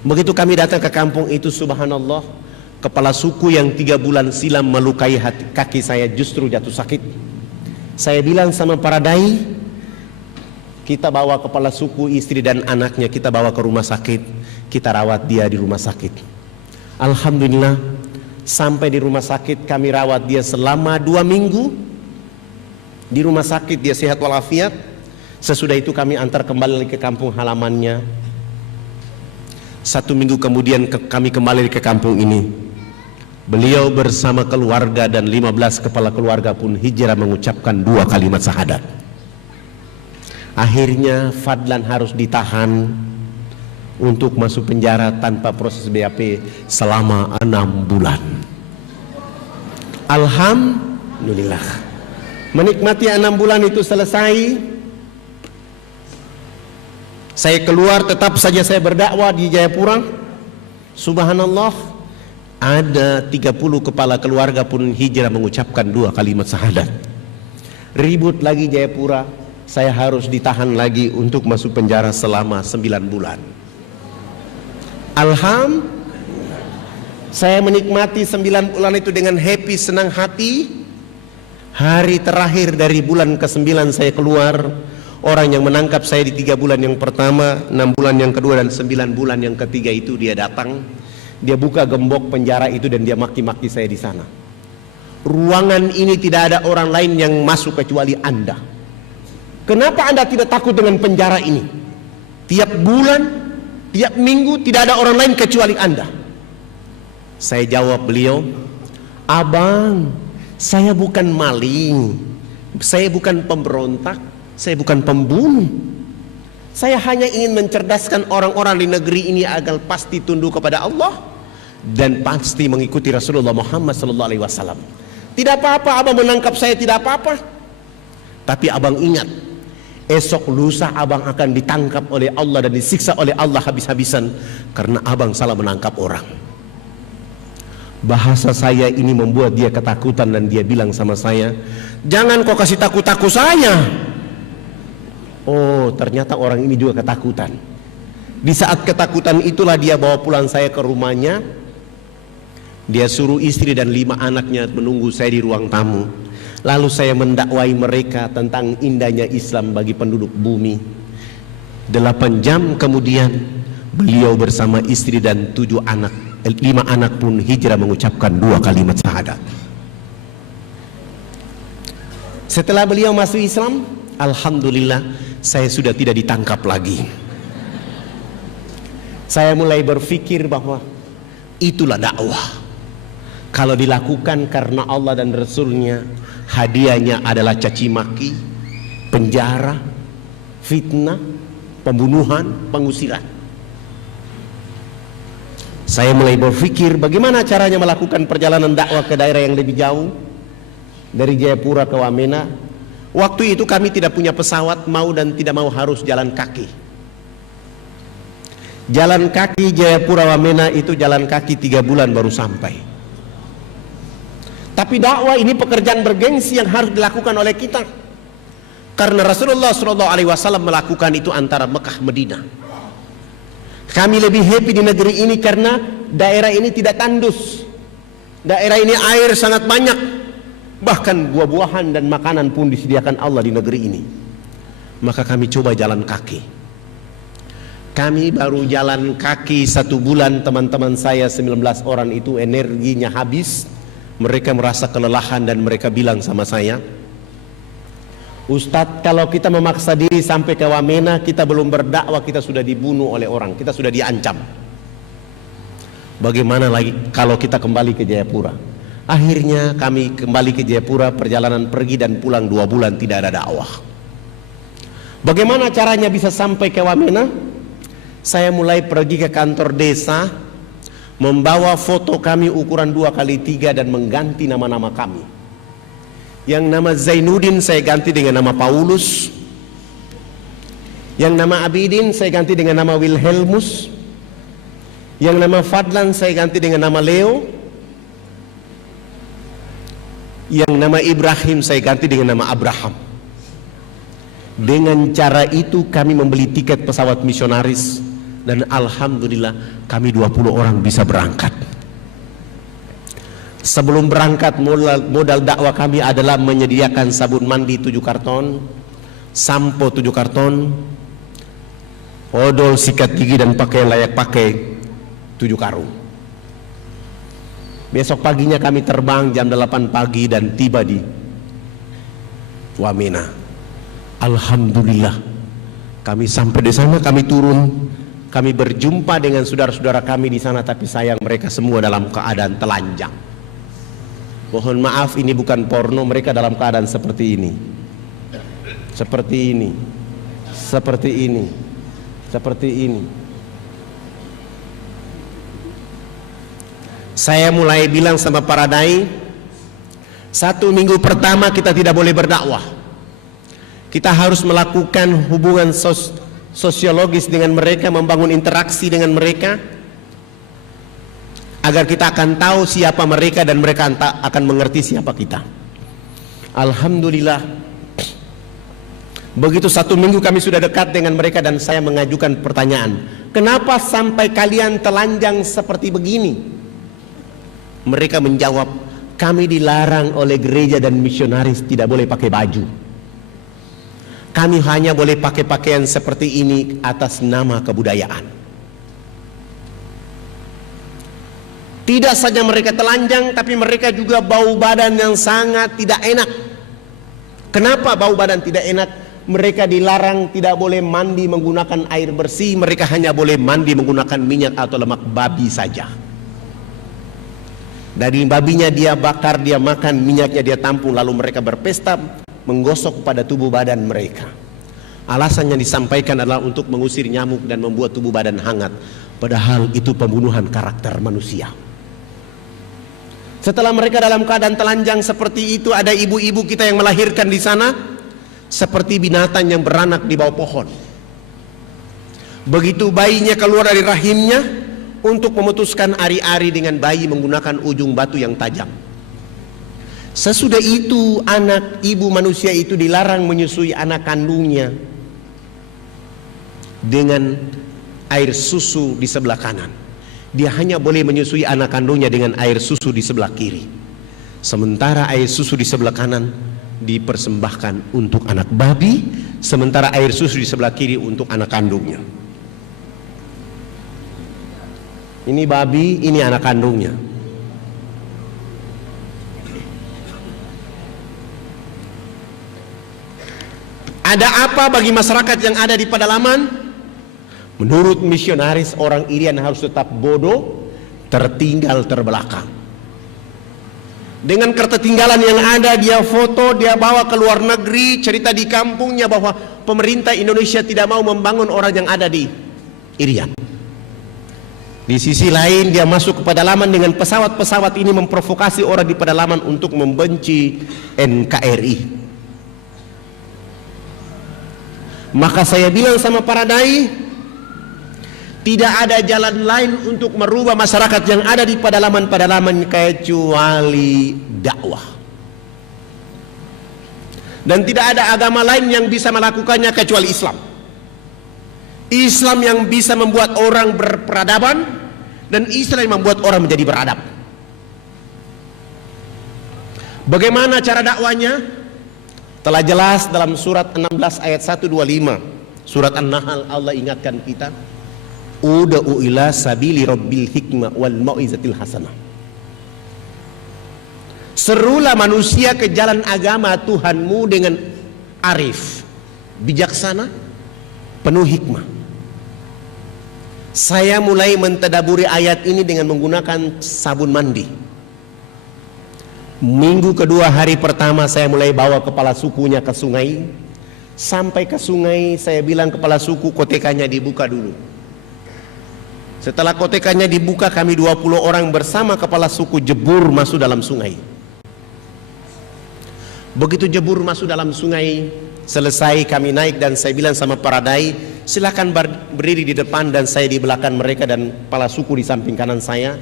Begitu kami datang ke kampung itu, subhanallah, kepala suku yang 3 bulan silam melukai kaki saya justru jatuh sakit. Saya bilang sama Paradise, kita bawa kepala suku, istri dan anaknya, kita bawa ke rumah sakit, kita rawat dia di rumah sakit. Alhamdulillah, sampai di rumah sakit kami rawat dia selama 2 minggu. Di rumah sakit dia sehat walafiat. Sesudah itu kami antar kembali ke kampung halamannya. 1 minggu kemudian kami kembali ke kampung ini. Beliau bersama keluarga dan 15 kepala keluarga pun hijrah mengucapkan 2 kalimat syahadat. Akhirnya Fadlan harus ditahan untuk masuk penjara tanpa proses BAP selama 6 bulan. Alhamdulillah, menikmati 6 bulan itu selesai. Saya keluar, tetap saja saya berdakwah di Jayapura. Subhanallah, ada 30 kepala keluarga pun hijrah mengucapkan 2 kalimat syahadat. Ribut lagi Jayapura, saya harus ditahan lagi untuk masuk penjara selama 9 bulan. Alhamdulillah, saya menikmati 9 bulan itu dengan happy, senang hati. Hari terakhir dari bulan ke-9 saya keluar. Orang yang menangkap saya di 3 bulan yang pertama, 6 bulan yang kedua, dan 9 bulan yang ketiga itu dia datang. Dia buka gembok penjara itu dan dia maki-maki saya di sana. Ruangan ini tidak ada orang lain yang masuk kecuali Anda. Kenapa Anda tidak takut dengan penjara ini? Tiap bulan, tiap minggu tidak ada orang lain kecuali Anda. Saya jawab beliau, abang, saya bukan maling, saya bukan pemberontak, saya bukan pembunuh. Saya hanya ingin mencerdaskan orang-orang di negeri ini agar pasti tunduk kepada Allah dan pasti mengikuti Rasulullah Muhammad SAW. Tidak apa-apa abang menangkap saya, tidak apa-apa. Tapi abang ingat, esok lusa abang akan ditangkap oleh Allah dan disiksa oleh Allah habis-habisan karena abang salah menangkap orang. Bahasa saya ini membuat dia ketakutan dan dia bilang sama saya, jangan kau kasih takut-takut saya. Oh, ternyata orang ini juga ketakutan. Di saat ketakutan itulah dia bawa pulang saya ke rumahnya. Dia suruh istri dan 5 anaknya menunggu saya di ruang tamu. Lalu saya mendakwai mereka tentang indahnya Islam bagi penduduk bumi. 8 jam kemudian beliau bersama istri dan 5 anak pun hijrah mengucapkan 2 kalimat syahadat. Setelah beliau masuk Islam, alhamdulillah saya sudah tidak ditangkap lagi. Saya mulai berpikir bahwa itulah dakwah. Kalau dilakukan karena Allah dan Rasulnya, hadiahnya adalah caci maki, penjara, fitnah, pembunuhan, pengusiran. Saya mulai berpikir bagaimana caranya melakukan perjalanan dakwah ke daerah yang lebih jauh dari Jayapura ke Wamena. Waktu itu kami tidak punya pesawat, mau dan tidak mau harus jalan kaki. Jalan kaki Jayapura Wamena itu jalan kaki 3 bulan baru sampai. Tapi dakwah ini pekerjaan bergengsi yang harus dilakukan oleh kita, karena Rasulullah SAW melakukan itu antara Mekah Madinah. Kami lebih happy di negeri ini karena daerah ini tidak tandus. Daerah ini air sangat banyak, bahkan buah-buahan dan makanan pun disediakan Allah di negeri ini. Maka kami coba jalan kaki. Kami baru jalan kaki 1 bulan, teman-teman saya 19 orang itu energinya habis. Mereka merasa kelelahan dan mereka bilang sama saya, Ustadz, kalau kita memaksa diri sampai ke Wamena, kita belum berdakwah, kita sudah dibunuh oleh orang, kita sudah diancam. Bagaimana lagi kalau kita kembali ke Jayapura? Akhirnya kami kembali ke Jayapura, perjalanan pergi dan pulang 2 bulan tidak ada dakwah. Bagaimana caranya bisa sampai ke Wamena? Saya mulai pergi ke kantor desa, membawa foto kami ukuran 2x3 dan mengganti nama-nama kami. Yang nama Zainuddin saya ganti dengan nama Paulus. Yang nama Abidin saya ganti dengan nama Wilhelmus. Yang nama Fadlan saya ganti dengan nama Leo. Yang nama Ibrahim saya ganti dengan nama Abraham. Dengan cara itu kami membeli tiket pesawat misionaris. Dan alhamdulillah kami 20 orang bisa berangkat. Sebelum berangkat modal dakwah kami adalah menyediakan sabun mandi 7 karton, sampo 7 karton, odol, sikat gigi dan pakaian layak pakai 7 karung. Besok paginya kami terbang jam 8 pagi dan tiba di Wamena. Alhamdulillah kami sampai di sana, kami turun. Kami berjumpa dengan saudara-saudara kami di sana, tapi sayang mereka semua dalam keadaan telanjang. Mohon maaf, ini bukan porno, mereka dalam keadaan seperti ini. Seperti ini. Seperti ini. Seperti ini. Saya mulai bilang sama para dai, 1 minggu pertama kita tidak boleh berdakwah. Kita harus melakukan hubungan sosiologis dengan mereka, membangun interaksi dengan mereka agar kita akan tahu siapa mereka dan mereka akan mengerti siapa kita. Alhamdulillah, begitu 1 minggu kami sudah dekat dengan mereka dan saya mengajukan pertanyaan, kenapa sampai kalian telanjang seperti begini? Mereka menjawab, kami dilarang oleh gereja dan misionaris tidak boleh pakai baju. Kami hanya boleh pakai pakaian seperti ini atas nama kebudayaan. Tidak saja mereka telanjang, tapi mereka juga bau badan yang sangat tidak enak. Kenapa bau badan tidak enak? mereka dilarang tidak boleh mandi menggunakan air bersih, mereka hanya boleh mandi menggunakan minyak atau lemak babi saja. Daging babinya dia bakar, dia makan, minyaknya dia tampung, lalu mereka berpesta menggosok pada tubuh badan mereka. Alasan yang disampaikan adalah untuk mengusir nyamuk dan membuat tubuh badan hangat. Padahal itu pembunuhan karakter manusia. Setelah mereka dalam keadaan telanjang seperti itu, ada ibu-ibu kita yang melahirkan di sana seperti binatang yang beranak di bawah pohon. Begitu bayinya keluar dari rahimnya, untuk memutuskan ari-ari dengan bayi menggunakan ujung batu yang tajam. Sesudah itu anak ibu manusia itu dilarang menyusui anak kandungnya dengan air susu di sebelah kanan. Dia hanya boleh menyusui anak kandungnya dengan air susu di sebelah kiri. Sementara air susu di sebelah kanan dipersembahkan untuk anak babi, sementara air susu di sebelah kiri untuk anak kandungnya. Ini babi, ini anak kandungnya. Ada apa bagi masyarakat yang ada di pedalaman? Menurut misionaris, orang Irian harus tetap bodoh, tertinggal terbelakang. Dengan ketertinggalan yang ada, dia foto, dia bawa ke luar negeri, cerita di kampungnya bahwa pemerintah Indonesia tidak mau membangun orang yang ada di Irian. Di sisi lain, dia masuk ke pedalaman dengan pesawat-pesawat ini memprovokasi orang di pedalaman untuk membenci NKRI. Maka saya bilang sama para dai, tidak ada jalan lain untuk merubah masyarakat yang ada di pedalaman-pedalaman kecuali dakwah. Dan tidak ada agama lain yang bisa melakukannya kecuali Islam. Islam yang bisa membuat orang berperadaban, dan Islam yang membuat orang menjadi beradab. Bagaimana cara dakwanya? Telah jelas dalam surat 16 ayat 125. Surat An-Nahl, Allah ingatkan kita, ud'u ila sabili rabbil hikmah wal mau'izatil hasanah. Serulah manusia ke jalan agama Tuhanmu dengan arif, bijaksana, penuh hikmah. Saya mulai mentadaburi ayat ini dengan menggunakan sabun mandi. Minggu kedua, hari pertama saya mulai bawa kepala sukunya ke sungai. Sampai ke sungai saya bilang kepala suku, kotekanya dibuka dulu. Setelah kotekanya dibuka, kami 20 orang bersama kepala suku jebur masuk dalam sungai. Begitu jebur masuk dalam sungai, selesai kami naik dan saya bilang sama para dai, silakan berdiri di depan dan saya di belakang mereka dan kepala suku di samping kanan saya.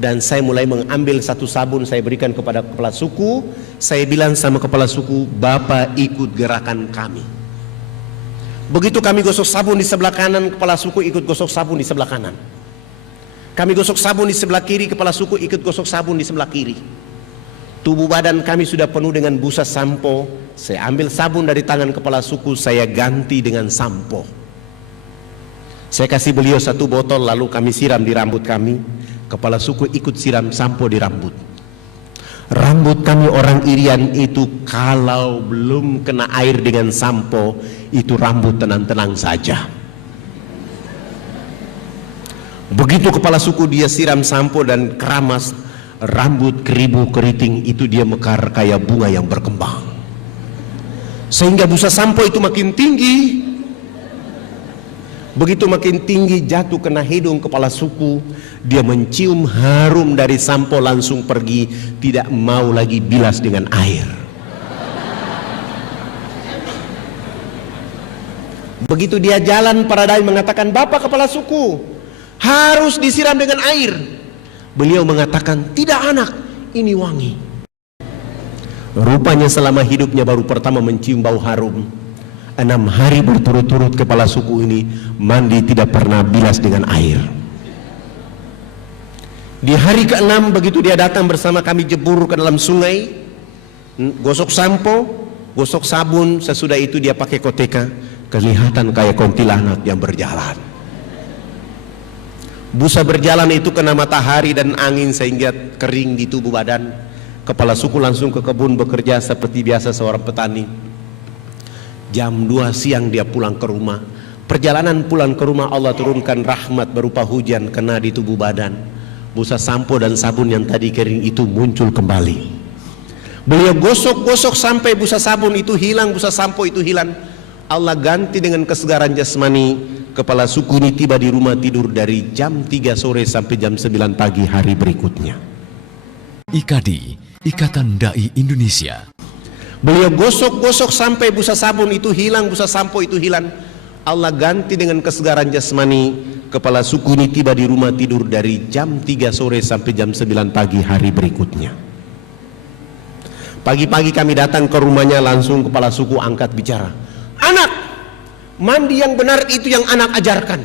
Dan saya mulai mengambil satu sabun, saya berikan kepada kepala suku. Saya bilang sama kepala suku, Bapak ikut gerakan kami. Begitu kami gosok sabun di sebelah kanan, kepala suku ikut gosok sabun di sebelah kanan. Kami gosok sabun di sebelah kiri, kepala suku ikut gosok sabun di sebelah kiri. Tubuh badan kami sudah penuh dengan busa sampo. Saya ambil sabun dari tangan kepala suku, saya ganti dengan sampo. Saya kasih beliau satu botol, lalu kami siram di rambut kami. Kepala suku ikut siram sampo di rambut. Rambut kami orang Irian itu kalau belum kena air dengan sampo, itu rambut tenang-tenang saja. Begitu kepala suku dia siram sampo dan keramas, rambut keribu keriting itu dia mekar kayak bunga yang berkembang. Sehingga busa sampo itu makin tinggi. Begitu makin tinggi, jatuh kena hidung kepala suku. Dia mencium harum dari sampo, langsung pergi, tidak mau lagi bilas dengan air. Begitu dia jalan, para dai mengatakan, Bapak kepala suku harus disiram dengan air. Beliau mengatakan, tidak anak, ini wangi. Rupanya selama hidupnya baru pertama mencium bau harum. 6 hari berturut-turut kepala suku ini mandi tidak pernah bilas dengan air. Di hari ke-6 begitu dia datang bersama kami jebur ke dalam sungai, gosok sampo, gosok sabun, sesudah itu dia pakai koteka, kelihatan kayak kuntilanak yang berjalan. Busa berjalan itu kena matahari dan angin sehingga kering di tubuh badan. Kepala suku langsung ke kebun bekerja seperti biasa seorang petani. Jam 2 siang dia pulang ke rumah. Perjalanan pulang ke rumah Allah turunkan rahmat berupa hujan kena di tubuh badan. Busa sampo dan sabun yang tadi kering itu muncul kembali. Beliau gosok-gosok sampai busa sabun itu hilang, busa sampo itu hilang. Allah ganti dengan kesegaran jasmani. Kepala suku ini tiba di rumah tidur dari jam 3 sore sampai jam 9 pagi hari berikutnya. IKADI, Ikatan Dai Indonesia. Beliau gosok-gosok sampai busa sabun itu hilang, busa sampo itu hilang. Allah ganti dengan kesegaran jasmani. Kepala suku ini tiba di rumah tidur dari jam 3 sore sampai jam 9 pagi hari berikutnya. Pagi-pagi kami datang ke rumahnya, langsung kepala suku angkat bicara. Anak, mandi yang benar itu yang anak ajarkan.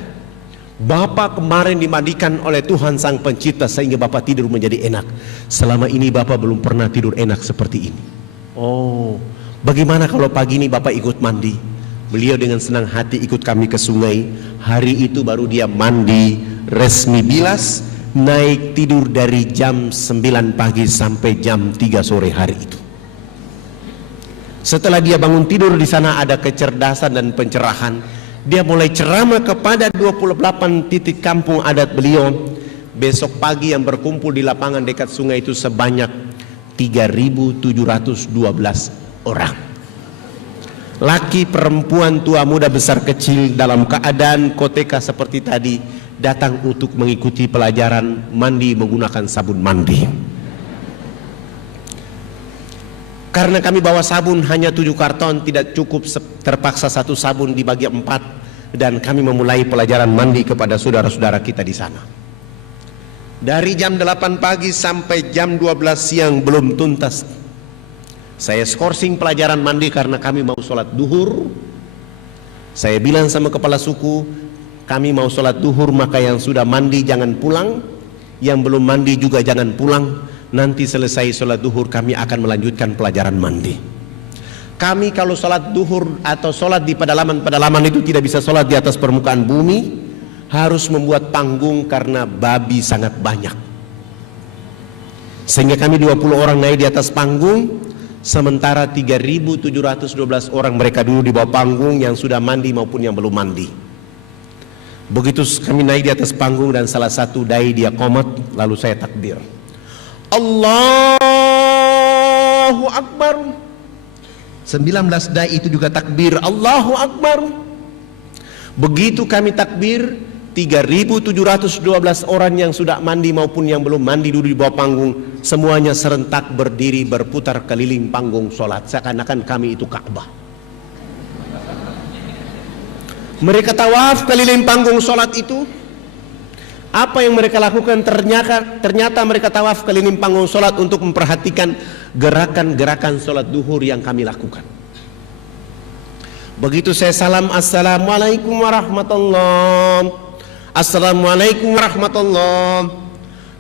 Bapak kemarin dimandikan oleh Tuhan Sang Pencipta sehingga Bapak tidur menjadi enak. Selama ini Bapak belum pernah tidur enak seperti ini. Oh, bagaimana kalau pagi ini Bapak ikut mandi? Beliau dengan senang hati ikut kami ke sungai. Hari itu baru dia mandi resmi bilas, naik tidur dari jam 9 pagi sampai jam 3 sore hari itu. Setelah dia bangun tidur di sana ada kecerdasan dan pencerahan. Dia mulai ceramah kepada 28 titik kampung adat beliau. Besok pagi yang berkumpul di lapangan dekat sungai itu sebanyak 3.712 orang. Laki, perempuan, tua, muda, besar, kecil dalam keadaan koteka seperti tadi datang untuk mengikuti pelajaran mandi menggunakan sabun mandi. Karena kami bawa sabun hanya 7 karton, tidak cukup, terpaksa satu sabun dibagi 4 dan kami memulai pelajaran mandi kepada saudara-saudara kita di sana. Dari jam 8 pagi sampai jam 12 siang belum tuntas. Saya skorsing pelajaran mandi karena kami mau sholat duhur. Saya bilang sama kepala suku, kami mau sholat duhur, maka yang sudah mandi jangan pulang, yang belum mandi juga jangan pulang. Nanti selesai sholat duhur kami akan melanjutkan pelajaran mandi. Kami kalau sholat duhur atau sholat di pedalaman itu tidak bisa sholat di atas permukaan bumi, harus membuat panggung karena babi sangat banyak. Sehingga kami 20 orang naik di atas panggung, sementara 3.712 orang mereka dulu di bawah panggung yang sudah mandi maupun yang belum mandi. Begitu kami naik di atas panggung dan salah satu dai dia qomat, lalu saya takbir. Allahu Akbar. 19 dai itu juga takbir Allahu Akbar. Begitu kami takbir, 3.712 orang yang sudah mandi maupun yang belum mandi dulu di bawah panggung, semuanya serentak berdiri berputar keliling panggung sholat seakan-akan kami itu Ka'bah. Mereka tawaf keliling panggung sholat itu. Apa yang mereka lakukan? Ternyata mereka tawaf keliling panggung sholat untuk memperhatikan gerakan-gerakan sholat duhur yang kami lakukan. Begitu saya salam, Assalamualaikum warahmatullahi, Assalamualaikum warahmatullahi,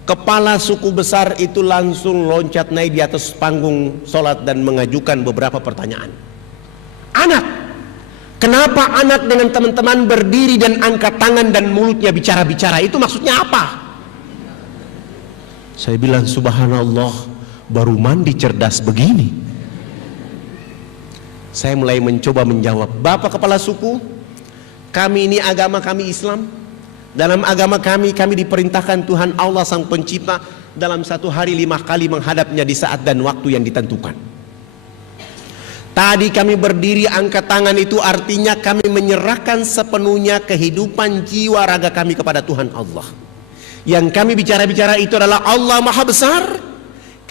kepala suku besar itu langsung loncat naik di atas panggung sholat dan mengajukan beberapa pertanyaan. Anak, kenapa anak dengan teman-teman berdiri dan angkat tangan dan mulutnya bicara-bicara? Itu maksudnya apa? Saya bilang, subhanallah, baru mandi cerdas begini. Saya mulai mencoba menjawab, Bapak kepala suku, kami ini agama kami Islam. Dalam agama kami diperintahkan Tuhan Allah Sang Pencipta dalam satu hari 5 kali menghadapnya di saat dan waktu yang ditentukan. Tadi kami berdiri angkat tangan itu artinya kami menyerahkan sepenuhnya kehidupan jiwa raga kami kepada Tuhan Allah. Yang kami bicara-bicara itu adalah Allah Maha Besar.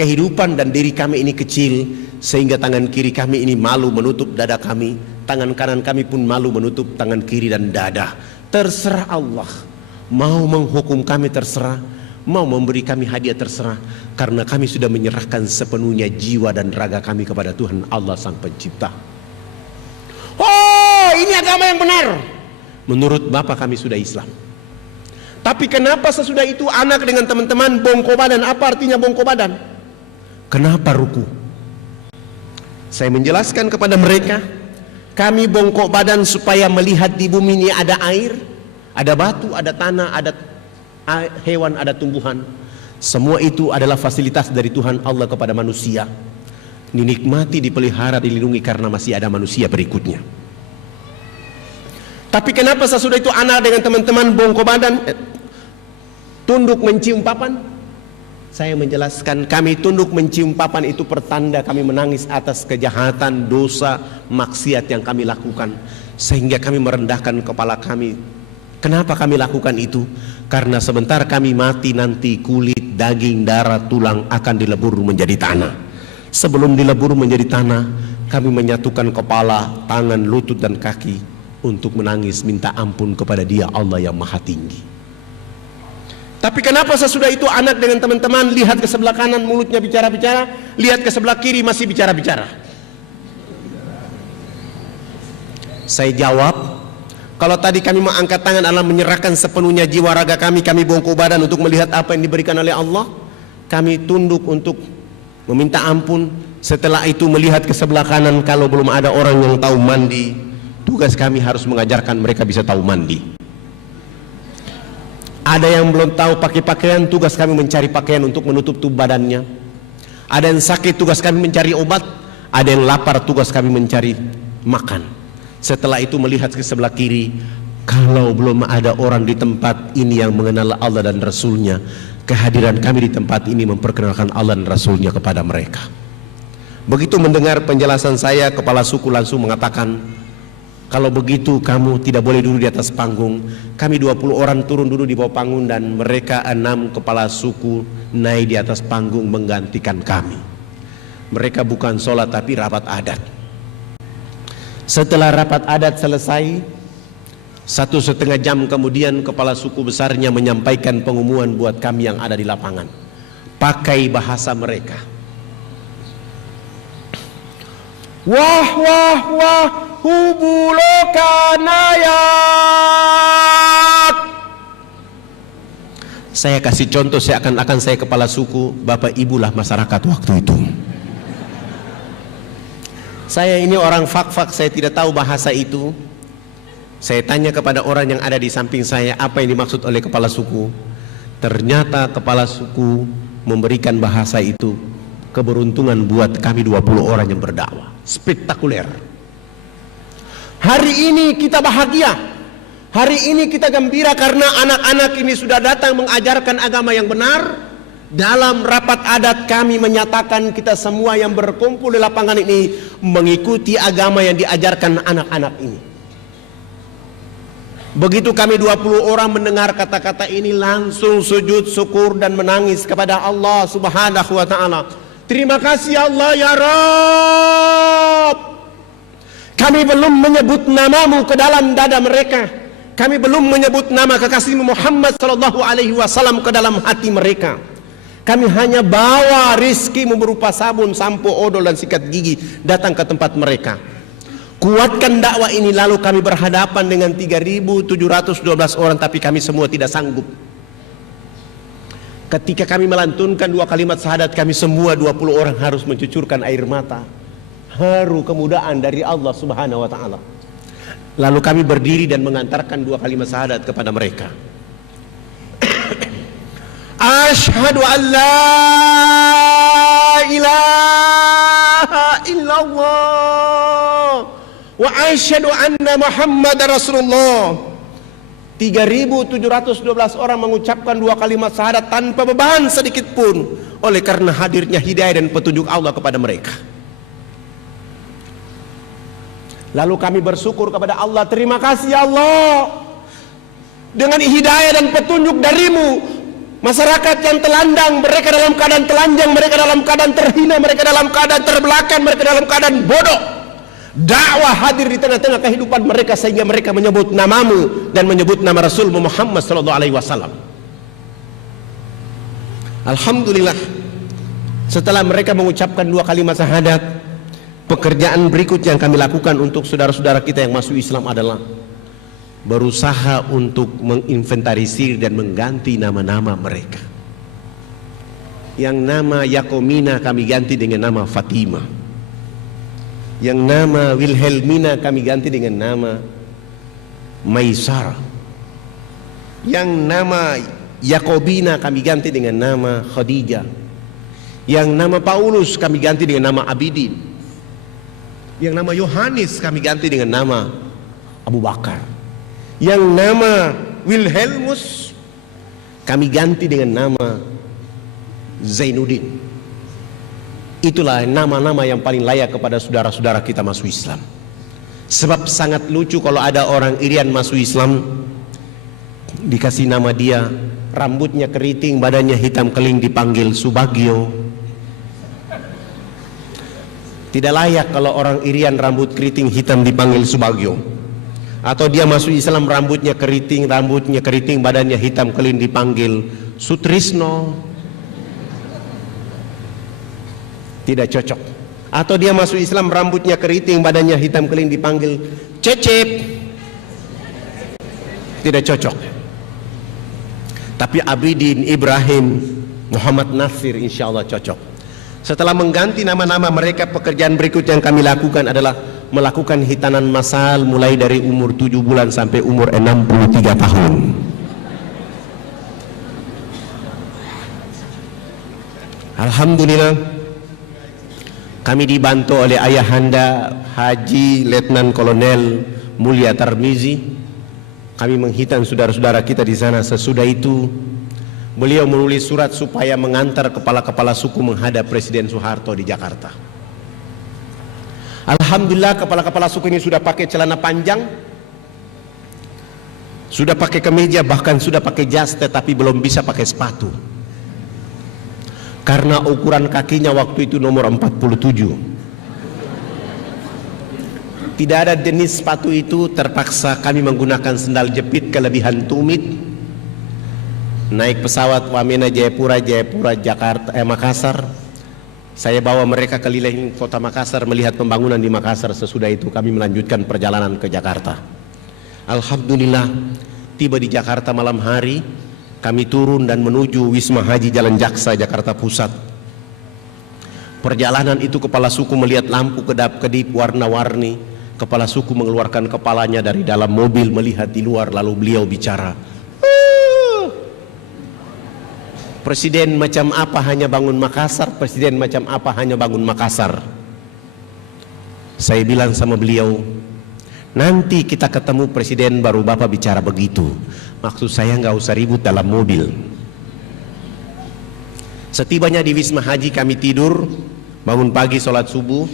Kehidupan dan diri kami ini kecil, sehingga tangan kiri kami ini malu menutup dada kami, tangan kanan kami pun malu menutup tangan kiri dan dada. Terserah Allah, mau menghukum kami terserah, mau memberi kami hadiah terserah, karena kami sudah menyerahkan sepenuhnya jiwa dan raga kami kepada Tuhan Allah Sang Pencipta. Oh, ini agama yang benar. Menurut Bapak kami sudah Islam. Tapi kenapa sesudah itu anak dengan teman-teman bongko badan? Apa artinya bongko badan? Kenapa ruku? Saya menjelaskan kepada mereka, kami bongkok badan supaya melihat di bumi ini ada air, ada batu, ada tanah, ada hewan, ada tumbuhan. Semua itu adalah fasilitas dari Tuhan Allah kepada manusia. Dinikmati, dipelihara, dilindungi karena masih ada manusia berikutnya. Tapi kenapa sesudah itu anak dengan teman-teman bongkok badan, tunduk mencium papan? Saya menjelaskan, kami tunduk mencium papan itu pertanda kami menangis atas kejahatan, dosa, maksiat yang kami lakukan, sehingga kami merendahkan kepala kami. Kenapa kami lakukan itu? Karena sebentar kami mati nanti kulit, daging, darah, tulang akan dilebur menjadi tanah. Sebelum dilebur menjadi tanah, kami menyatukan kepala, tangan, lutut dan kaki untuk menangis minta ampun kepada Dia Allah yang Maha Tinggi. Tapi kenapa sesudah itu anak dengan teman-teman lihat ke sebelah kanan mulutnya bicara-bicara, lihat ke sebelah kiri masih bicara-bicara? Saya jawab, kalau tadi kami mengangkat tangan adalah menyerahkan sepenuhnya jiwa raga kami bongkok badan untuk melihat apa yang diberikan oleh Allah, kami tunduk untuk meminta ampun. Setelah itu melihat ke sebelah kanan, kalau belum ada orang yang tahu mandi, tugas kami harus mengajarkan mereka bisa tahu mandi. Ada yang belum tahu pakai pakaian, tugas kami mencari pakaian untuk menutup tubuh badannya. Ada yang sakit, tugas kami mencari obat. Ada yang lapar, tugas kami mencari makan. Setelah itu melihat ke sebelah kiri, kalau belum ada orang di tempat ini yang mengenal Allah dan Rasulnya, kehadiran kami di tempat ini memperkenalkan Allah dan Rasulnya kepada mereka. Begitu mendengar penjelasan saya, kepala suku langsung mengatakan, kalau begitu kamu tidak boleh duduk di atas panggung. Kami 20 orang turun duduk di bawah panggung dan mereka 6 kepala suku naik di atas panggung menggantikan kami. Mereka bukan sholat tapi rapat adat. Setelah rapat adat selesai, 1,5 jam kemudian kepala suku besarnya menyampaikan pengumuman buat kami yang ada di lapangan pakai bahasa mereka. Wah wah wah hubulokanayat. Saya kasih contoh seakan-akan saya kepala suku, bapak ibulah masyarakat waktu itu. Saya ini orang fak-fak, saya tidak tahu bahasa itu. Saya tanya kepada orang yang ada di samping saya apa yang dimaksud oleh kepala suku. Ternyata kepala suku memberikan bahasa itu. Keberuntungan buat kami 20 orang yang berdakwah. Spektakuler. Hari ini kita bahagia. Hari ini kita gembira karena anak-anak ini sudah datang mengajarkan agama yang benar. Dalam rapat adat kami menyatakan kita semua yang berkumpul di lapangan ini mengikuti agama yang diajarkan anak-anak ini. Begitu kami 20 orang mendengar kata-kata ini langsung sujud syukur dan menangis kepada Allah Subhanahu wa ta'ala. Terima kasih Allah ya Rabb. Kami belum menyebut namamu ke dalam dada mereka. Kami belum menyebut nama kekasihmu Muhammad sallallahu alaihi wasallam ke dalam hati mereka. Kami hanya bawa rizki berupa sabun, sampo, odol dan sikat gigi datang ke tempat mereka. Kuatkan dakwah ini, lalu kami berhadapan dengan 3.712 orang, tapi kami semua tidak sanggup. Ketika kami melantunkan 2 kalimat syahadat, kami semua 20 orang harus mencucurkan air mata. Haru kemudahan dari Allah Subhanahu wa ta'ala. Lalu kami berdiri dan mengantarkan 2 kalimat syahadat kepada mereka. Asyhadu an la ilaha illallah wa asyhadu anna Muhammadar Rasulullah. 3.712 orang mengucapkan 2 kalimat syahadat tanpa beban sedikit pun, oleh karena hadirnya hidayah dan petunjuk Allah kepada mereka. Lalu kami bersyukur kepada Allah, terima kasih ya Allah, dengan hidayah dan petunjuk darimu masyarakat yang telandang, mereka dalam keadaan telanjang, mereka dalam keadaan terhina, mereka dalam keadaan terbelakang, mereka dalam keadaan bodoh, dakwah hadir di tengah-tengah kehidupan mereka sehingga mereka menyebut namamu dan menyebut nama Rasul Muhammad sallallahu alaihi wasallam. Alhamdulillah, setelah mereka mengucapkan 2 kalimat syahadat, pekerjaan berikut yang kami lakukan untuk saudara-saudara kita yang masuk Islam adalah berusaha untuk menginventarisir dan mengganti nama-nama mereka. Yang nama Yakomina kami ganti dengan nama Fatimah. Yang nama Wilhelmina kami ganti dengan nama Maisar. Yang nama Yakobina kami ganti dengan nama Khadijah. Yang nama Paulus kami ganti dengan nama Abidin. Yang nama Yohanes kami ganti dengan nama Abu Bakar. Yang nama Wilhelmus kami ganti dengan nama Zainuddin. Itulah nama-nama yang paling layak kepada saudara-saudara kita masuk Islam. Sebab sangat lucu kalau ada orang Irian masuk Islam, dikasih nama dia, rambutnya keriting, badannya hitam keling, dipanggil Subagio. Tidak layak kalau orang Irian rambut keriting hitam dipanggil Subagio. Atau dia masuk Islam rambutnya keriting, badannya hitam keling, dipanggil Sutrisno. Tidak cocok. Atau dia masuk Islam rambutnya keriting, badannya hitam keling, dipanggil Cecep. Tidak cocok. Tapi Abidin, Ibrahim, Muhammad Nasir insya Allah cocok. Setelah mengganti nama-nama mereka, pekerjaan berikut yang kami lakukan adalah melakukan hitanan massal mulai dari umur 7 bulan sampai umur 63 tahun. Alhamdulillah, kami dibantu oleh ayahanda Haji Letnan Kolonel Mulia Tarmizi. Kami menghitan saudara-saudara kita di sana. Sesudah itu beliau menulis surat supaya mengantar kepala-kepala suku menghadap Presiden Soeharto di Jakarta. Alhamdulillah, kepala-kepala suku ini sudah pakai celana panjang, sudah pakai kemeja, bahkan sudah pakai jas, tetapi belum bisa pakai sepatu. Karena ukuran kakinya waktu itu nomor 47. Tidak ada jenis sepatu itu, terpaksa kami menggunakan sendal jepit kelebihan tumit. Naik pesawat Wamena Jayapura, Jakarta, Makassar. Saya bawa mereka keliling kota Makassar melihat pembangunan di Makassar. Sesudah itu kami melanjutkan perjalanan ke Jakarta. Alhamdulillah, tiba di Jakarta malam hari. Kami turun dan menuju Wisma Haji Jalan Jaksa, Jakarta Pusat. Perjalanan itu kepala suku melihat lampu kedap-kedip warna-warni. Kepala suku mengeluarkan kepalanya dari dalam mobil melihat di luar, lalu beliau bicara, Presiden macam apa hanya bangun Makassar, Presiden macam apa hanya bangun Makassar. Saya bilang sama beliau, nanti kita ketemu Presiden baru Bapak bicara begitu. Maksud saya nggak usah ribut dalam mobil. Setibanya di Wisma Haji kami tidur, bangun pagi sholat subuh.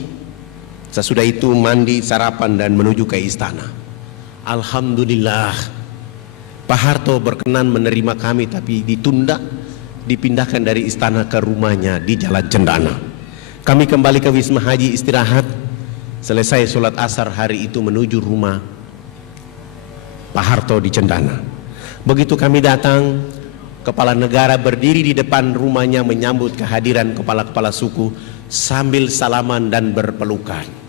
Sesudah itu mandi, sarapan dan menuju ke istana. Alhamdulillah, Pak Harto berkenan menerima kami, tapi ditunda, dipindahkan dari istana ke rumahnya di Jalan Cendana. Kami kembali ke Wisma Haji istirahat. Selesai sholat asar hari itu menuju rumah Pak Harto di Cendana. Begitu kami datang, kepala negara berdiri di depan rumahnya menyambut kehadiran kepala-kepala suku sambil salaman dan berpelukan.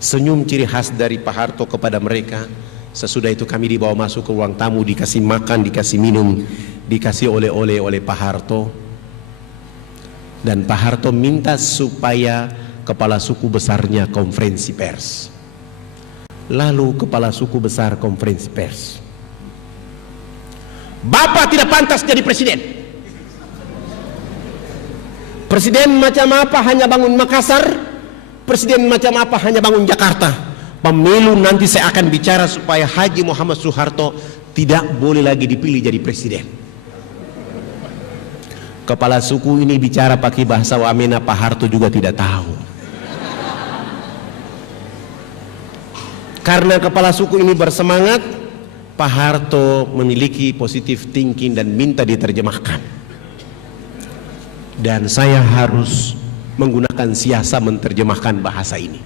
Senyum ciri khas dari Pak Harto kepada mereka. Sesudah itu kami dibawa masuk ke ruang tamu, dikasih makan, dikasih minum, dikasih oleh-oleh oleh Pak Harto. Dan Pak Harto minta supaya kepala suku besarnya konferensi pers. Lalu kepala suku besar konferensi pers, Bapak tidak pantas jadi presiden. Presiden macam apa hanya bangun Makassar, presiden macam apa hanya bangun Jakarta. Pemilu nanti saya akan bicara supaya Haji Muhammad Soeharto tidak boleh lagi dipilih jadi presiden. Kepala suku ini bicara pakai bahasa Wamena, Pak Harto juga tidak tahu. Karena kepala suku ini bersemangat, Pak Harto memiliki positive thinking dan minta diterjemahkan. Dan saya harus menggunakan siasa menerjemahkan bahasa ini.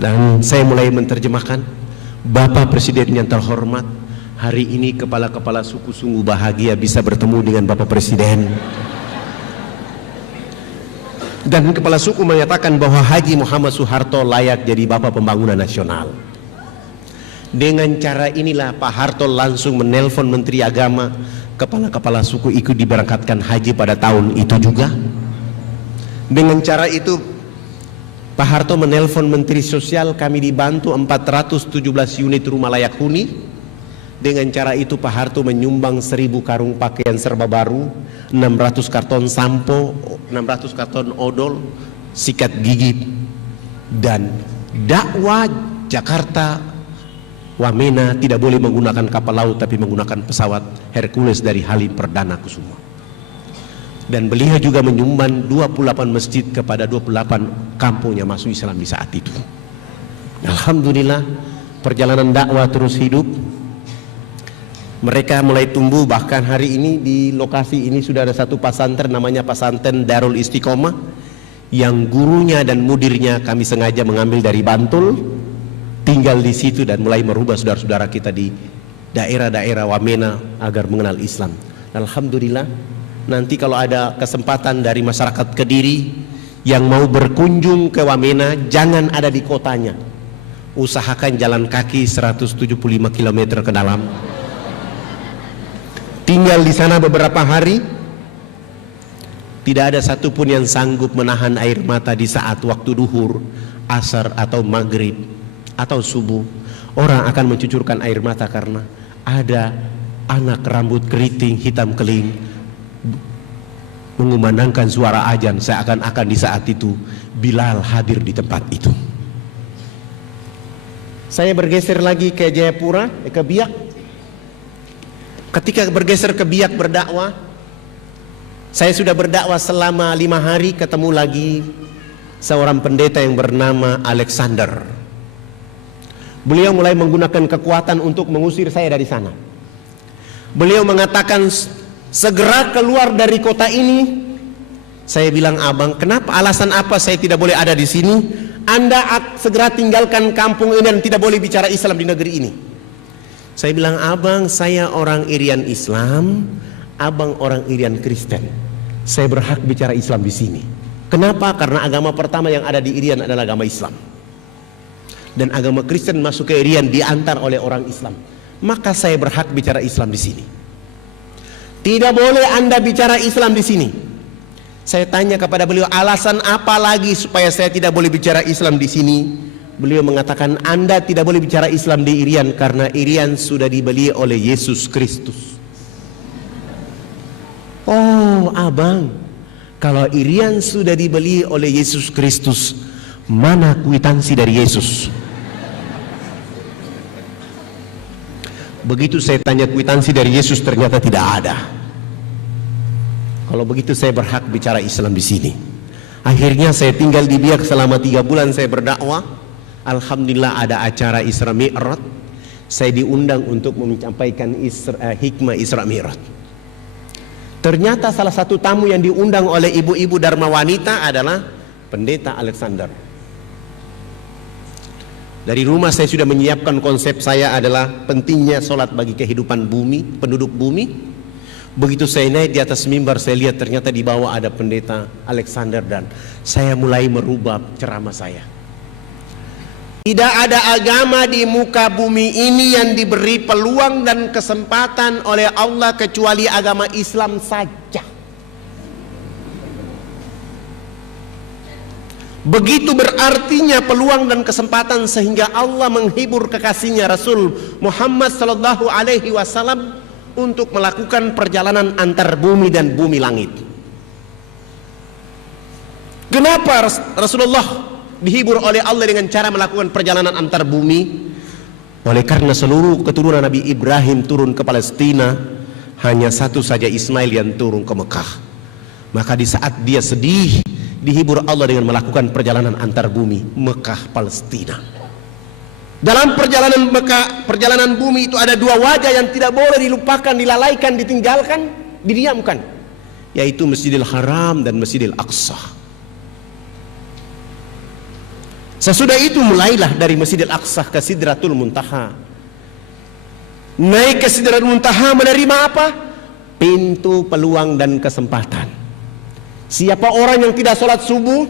Dan saya mulai menerjemahkan. Bapak Presiden yang terhormat, hari ini kepala-kepala suku sungguh bahagia bisa bertemu dengan Bapak Presiden. Dan kepala suku menyatakan bahwa Haji Muhammad Soeharto layak jadi Bapak Pembangunan Nasional. Dengan cara inilah Pak Harto langsung menelpon Menteri Agama, kepala-kepala suku ikut diberangkatkan haji pada tahun itu juga. Dengan cara itu Pak Harto menelpon Menteri Sosial, kami dibantu 417 unit rumah layak huni. Dengan cara itu Pak Harto menyumbang 1000 karung pakaian serba baru, 600 karton sampo, 600 karton odol, sikat gigi, dan dakwah Jakarta Wamena tidak boleh menggunakan kapal laut tapi menggunakan pesawat Hercules dari Halim Perdana Kusuma. Dan beliau juga menyumbang 28 masjid kepada 28 kampung yang masuk Islam di saat itu. Alhamdulillah, perjalanan dakwah terus hidup. Mereka mulai tumbuh, bahkan hari ini di lokasi ini sudah ada satu pesantren namanya Pesantren Darul Istiqomah, yang gurunya dan mudirnya kami sengaja mengambil dari Bantul, tinggal di situ dan mulai merubah saudara-saudara kita di daerah-daerah Wamena agar mengenal Islam. Alhamdulillah, nanti kalau ada kesempatan dari masyarakat Kediri yang mau berkunjung ke Wamena, jangan ada di kotanya, usahakan jalan kaki 175 km ke dalam, tinggal di sana beberapa hari. Tidak ada satupun yang sanggup menahan air mata di saat waktu duhur, asar atau maghrib atau subuh. Orang akan mencucurkan air mata karena ada anak rambut keriting hitam keling mengumandangkan suara azan, seakan-akan di saat itu Bilal hadir di tempat itu. Saya bergeser lagi ke Jayapura, ke Biak. Ketika bergeser ke Biak berdakwah, saya sudah berdakwah selama 5 hari. Ketemu lagi seorang pendeta yang bernama Alexander. Beliau mulai menggunakan kekuatan untuk mengusir saya dari sana. Beliau mengatakan, segera keluar dari kota ini. Saya bilang, abang, kenapa, alasan apa saya tidak boleh ada di sini? Anda segera tinggalkan kampung ini dan tidak boleh bicara Islam di negeri ini. Saya bilang, abang, saya orang Irian Islam, abang orang Irian Kristen. Saya berhak bicara Islam di sini. Kenapa? Karena agama pertama yang ada di Irian adalah agama Islam. Dan agama Kristen masuk ke Irian diantar oleh orang Islam. Maka saya berhak bicara Islam di sini. Tidak boleh Anda bicara Islam di sini. Saya tanya kepada beliau, alasan apa lagi supaya saya tidak boleh bicara Islam di sini? Beliau mengatakan, Anda tidak boleh bicara Islam di Irian karena Irian sudah dibeli oleh Yesus Kristus. Oh, abang, kalau Irian sudah dibeli oleh Yesus Kristus, mana kwitansi dari Yesus? Begitu saya tanya kwitansi dari Yesus, ternyata tidak ada. Kalau begitu saya berhak bicara Islam di sini. Akhirnya saya tinggal di Biak selama 3 bulan saya berdakwah. Alhamdulillah ada acara Isra Mi'raj. Saya diundang untuk menyampaikan hikmah Isra Mi'raj. Ternyata salah satu tamu yang diundang oleh ibu-ibu Dharma Wanita adalah Pendeta Alexander. Dari rumah saya sudah menyiapkan konsep saya adalah pentingnya sholat bagi kehidupan bumi, penduduk bumi. Begitu saya naik di atas mimbar, saya lihat ternyata di bawah ada Pendeta Alexander dan saya mulai merubah ceramah saya. Tidak ada agama di muka bumi ini yang diberi peluang dan kesempatan oleh Allah kecuali agama Islam saja. Begitu berartinya peluang dan kesempatan sehingga Allah menghibur kekasihnya Rasul Muhammad sallallahu alaihi wasallam untuk melakukan perjalanan antar bumi dan bumi langit. Kenapa Rasulullah dihibur oleh Allah dengan cara melakukan perjalanan antar bumi? Oleh karena seluruh keturunan Nabi Ibrahim turun ke Palestina, hanya satu saja Ismail yang turun ke Mekah. Maka di saat dia sedih, dihibur Allah dengan melakukan perjalanan antar bumi, Mekah Palestina. Dalam perjalanan bumi itu ada 2 wajah yang tidak boleh dilupakan, dilalaikan, ditinggalkan, didiamkan, yaitu Masjidil Haram dan Masjidil Aqsa. Sesudah itu mulailah dari Masjidil Aqsa ke Sidratul Muntaha. Naik ke Sidratul Muntaha menerima apa? Pintu peluang dan kesempatan. Siapa orang yang tidak sholat subuh,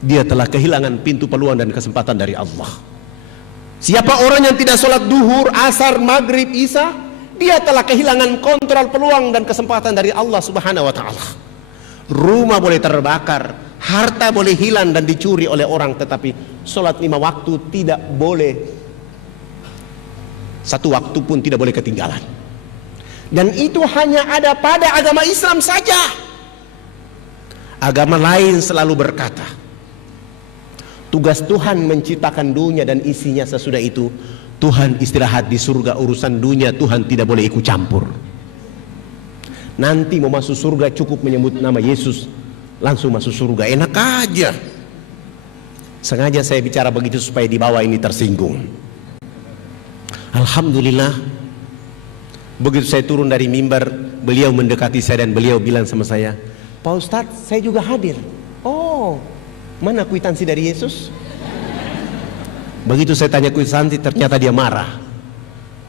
dia telah kehilangan pintu peluang dan kesempatan dari Allah. Siapa orang yang tidak sholat duhur, asar, maghrib, isya, dia telah kehilangan kontrol peluang dan kesempatan dari Allah subhanahu wa ta'ala. Rumah boleh terbakar, harta boleh hilang dan dicuri oleh orang, tetapi sholat 5 waktu tidak boleh, 1 waktu pun tidak boleh ketinggalan. Dan itu hanya ada pada agama Islam saja. Agama lain selalu berkata, tugas Tuhan menciptakan dunia dan isinya, sesudah itu Tuhan istirahat di surga, urusan dunia Tuhan tidak boleh ikut campur. Nanti mau masuk surga cukup menyebut nama Yesus, langsung masuk surga, enak aja. Sengaja saya bicara begitu supaya di bawah ini tersinggung. Alhamdulillah, begitu saya turun dari mimbar, beliau mendekati saya dan beliau bilang sama saya, Pak Ustadz, saya juga hadir. Oh, mana kwitansi dari Yesus? Begitu saya tanya kwitansi, ternyata dia marah.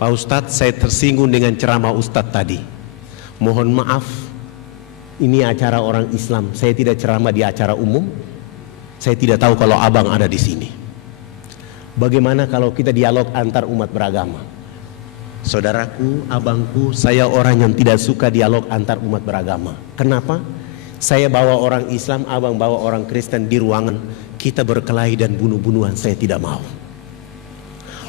Pak Ustadz, saya tersinggung dengan ceramah Ustadz tadi. Mohon maaf, ini acara orang Islam. Saya tidak ceramah di acara umum. Saya tidak tahu kalau abang ada di sini. Bagaimana kalau kita dialog antar umat beragama? Saudaraku, abangku, saya orang yang tidak suka dialog antar umat beragama. Kenapa? Saya bawa orang Islam, abang bawa orang Kristen di ruangan, kita berkelahi dan bunuh-bunuhan, saya tidak mau.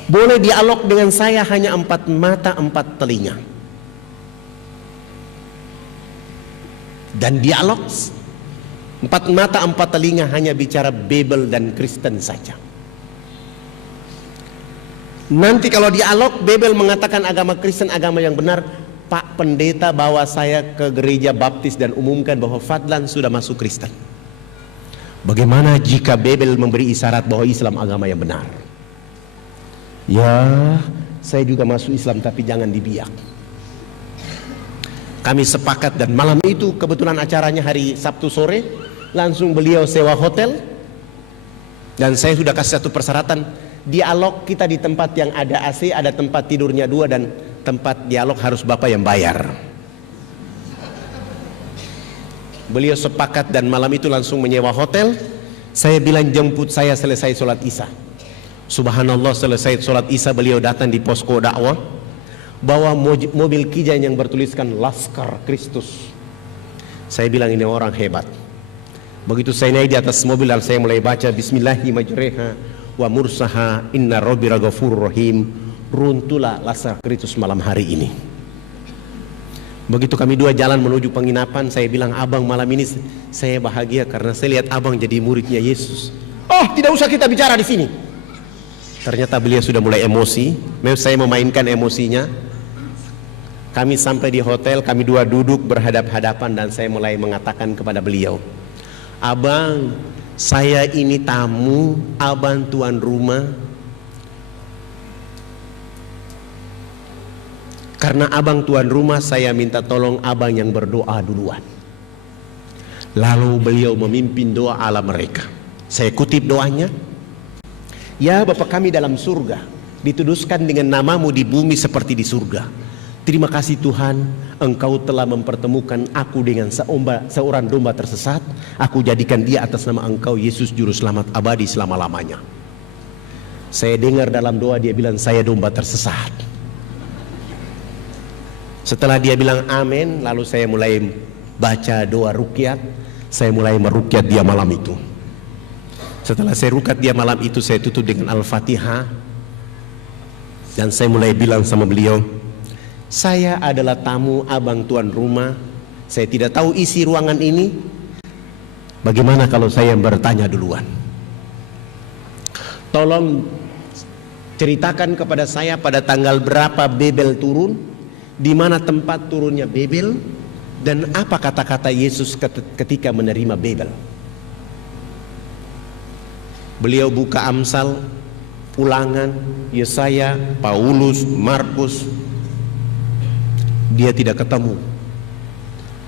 Boleh dialog dengan saya hanya 4 mata 4 telinga. Dan dialog 4 mata 4 telinga hanya bicara Bible dan Kristen saja. Nanti kalau dialog Bible mengatakan agama Kristen agama yang benar, Pak Pendeta bawa saya ke gereja baptis dan umumkan bahwa Fadlan sudah masuk Kristen. Bagaimana jika Bible memberi isyarat bahwa Islam agama yang benar? Ya, saya juga masuk Islam tapi jangan dibiak. Kami sepakat dan malam itu kebetulan acaranya hari Sabtu sore, langsung beliau sewa hotel dan saya sudah kasih satu persyaratan, dialog kita di tempat yang ada AC, ada tempat tidurnya 2 dan tempat dialog harus Bapak yang bayar. Beliau sepakat dan malam itu langsung menyewa hotel. Saya bilang jemput saya selesai sholat Isya. Subhanallah, selesai sholat Isya beliau datang di posko dakwah, bawa mobil Kijang yang bertuliskan Laskar Kristus. Saya bilang ini orang hebat. Begitu saya naik di atas mobil dan saya mulai baca Bismillahirrahmanirrahim wa mursaha inna rabbira ghafurur rahim, runtuhlah Laskar Kristus malam hari ini. Begitu kami 2 jalan menuju penginapan, saya bilang, abang malam ini saya bahagia karena saya lihat abang jadi muridnya Yesus. Oh, tidak usah kita bicara di sini. Ternyata beliau sudah mulai emosi. Memang saya memainkan emosinya. Kami sampai di hotel, kami 2 duduk berhadap-hadapan dan saya mulai mengatakan kepada beliau, abang, saya ini tamu, abang tuan rumah. Karena abang tuan rumah, saya minta tolong abang yang berdoa duluan. Lalu beliau memimpin doa ala mereka. Saya kutip doanya. Ya Bapa kami dalam surga, dituduskan dengan namamu di bumi seperti di surga. Terima kasih Tuhan, Engkau telah mempertemukan aku dengan seorang domba tersesat. Aku jadikan dia atas nama Engkau, Yesus Juru Selamat abadi selama-lamanya. Saya dengar dalam doa dia bilang, saya domba tersesat. Setelah dia bilang amin, lalu saya mulai baca doa rukyat. Saya mulai merukyat dia malam itu. Setelah saya rukyat dia malam itu, saya tutup dengan Al-Fatihah. Dan saya mulai bilang sama beliau, saya adalah tamu abang tuan rumah. Saya tidak tahu isi ruangan ini. Bagaimana kalau saya bertanya duluan? Tolong ceritakan kepada saya pada tanggal berapa Babel turun, di mana tempat turunnya Babel, dan apa kata-kata Yesus ketika menerima Babel. Beliau buka Amsal, Ulangan, Yesaya, Paulus, Markus. Dia tidak ketemu.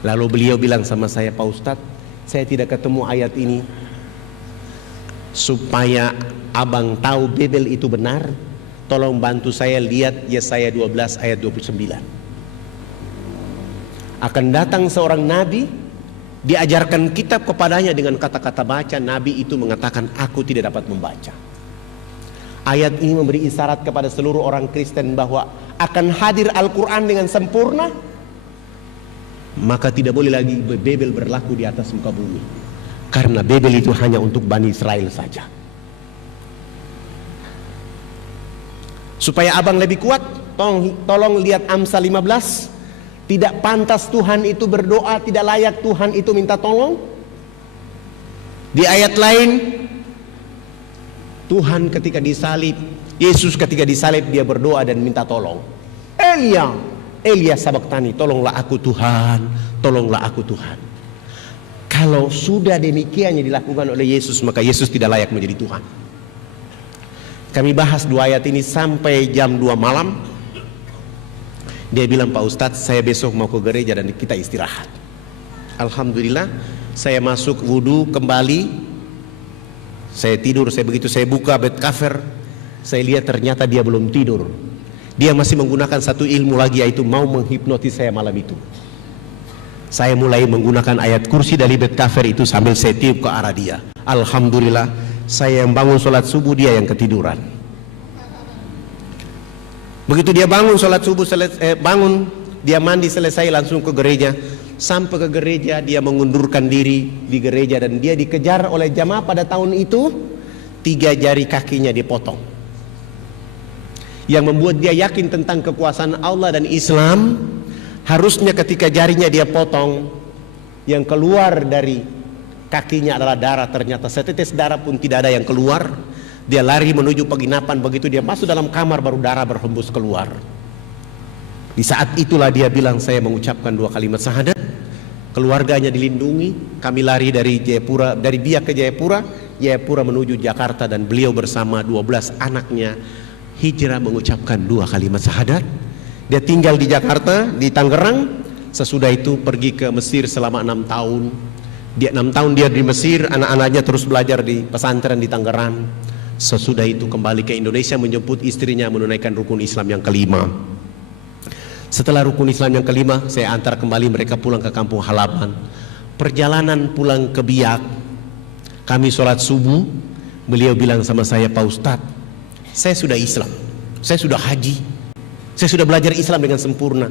Lalu beliau bilang sama saya, Pak Ustadz, saya tidak ketemu ayat ini. Supaya abang tahu Babel itu benar, tolong bantu saya lihat Yesaya 12 ayat 29. Akan datang seorang nabi, diajarkan kitab kepadanya dengan kata-kata baca. Nabi itu mengatakan, aku tidak dapat membaca. Ayat ini memberi isyarat kepada seluruh orang Kristen bahwa akan hadir Al-Quran dengan sempurna. Maka tidak boleh lagi Babel berlaku di atas muka bumi, karena Babel itu hanya untuk Bani Israel saja. Supaya abang lebih kuat, tolong lihat Amsal 15. Tidak pantas Tuhan itu berdoa, tidak layak Tuhan itu minta tolong. Di ayat lain, Tuhan ketika disalib Yesus ketika disalib dia berdoa dan minta tolong. Elia sabaktani, tolonglah aku Tuhan, tolonglah aku Tuhan. Kalau sudah demikian yang dilakukan oleh Yesus, maka Yesus tidak layak menjadi Tuhan. Kami bahas 2 ayat ini sampai jam 2 malam. Dia bilang, Pak Ustadz, saya besok mau ke gereja dan kita istirahat. Alhamdulillah, saya masuk wudhu kembali. Saya tidur, begitu saya buka bed cover, saya lihat ternyata dia belum tidur. Dia masih menggunakan satu ilmu lagi, yaitu mau menghipnotis saya malam itu. Saya mulai menggunakan ayat kursi dari bed cover itu sambil saya tiup ke arah dia. Alhamdulillah, saya yang bangun sholat subuh, dia yang ketiduran. Begitu dia bangun sholat subuh, bangun, dia mandi selesai langsung ke gereja. Sampai ke gereja dia mengundurkan diri di gereja dan dia dikejar oleh jamaah pada tahun itu. 3 jari kakinya dipotong. Yang membuat dia yakin tentang kekuasaan Allah dan Islam. Harusnya ketika jarinya dia potong, yang keluar dari kakinya adalah darah. Ternyata setetes darah pun tidak ada yang keluar. Dia lari menuju penginapan. Begitu dia masuk dalam kamar, baru darah berhembus keluar. Di saat itulah dia bilang, saya mengucapkan 2 kalimat syahadat. Keluarganya dilindungi. Kami lari dari Jayapura, dari Biak ke Jayapura, Jayapura menuju Jakarta, dan beliau bersama 12 anaknya hijrah mengucapkan 2 kalimat syahadat. Dia tinggal di Jakarta, di Tangerang. Sesudah itu pergi ke Mesir selama 6 tahun. Dia 6 tahun dia di Mesir, anak-anaknya terus belajar di pesantren di Tangerang. Sesudah itu kembali ke Indonesia menjemput istrinya menunaikan rukun Islam yang kelima. Setelah rukun Islam yang kelima, saya antar kembali mereka pulang ke kampung halaman. Perjalanan pulang ke Biak, kami sholat subuh. Beliau bilang sama saya, Pak Ustadz, saya sudah Islam, saya sudah haji, saya sudah belajar Islam dengan sempurna,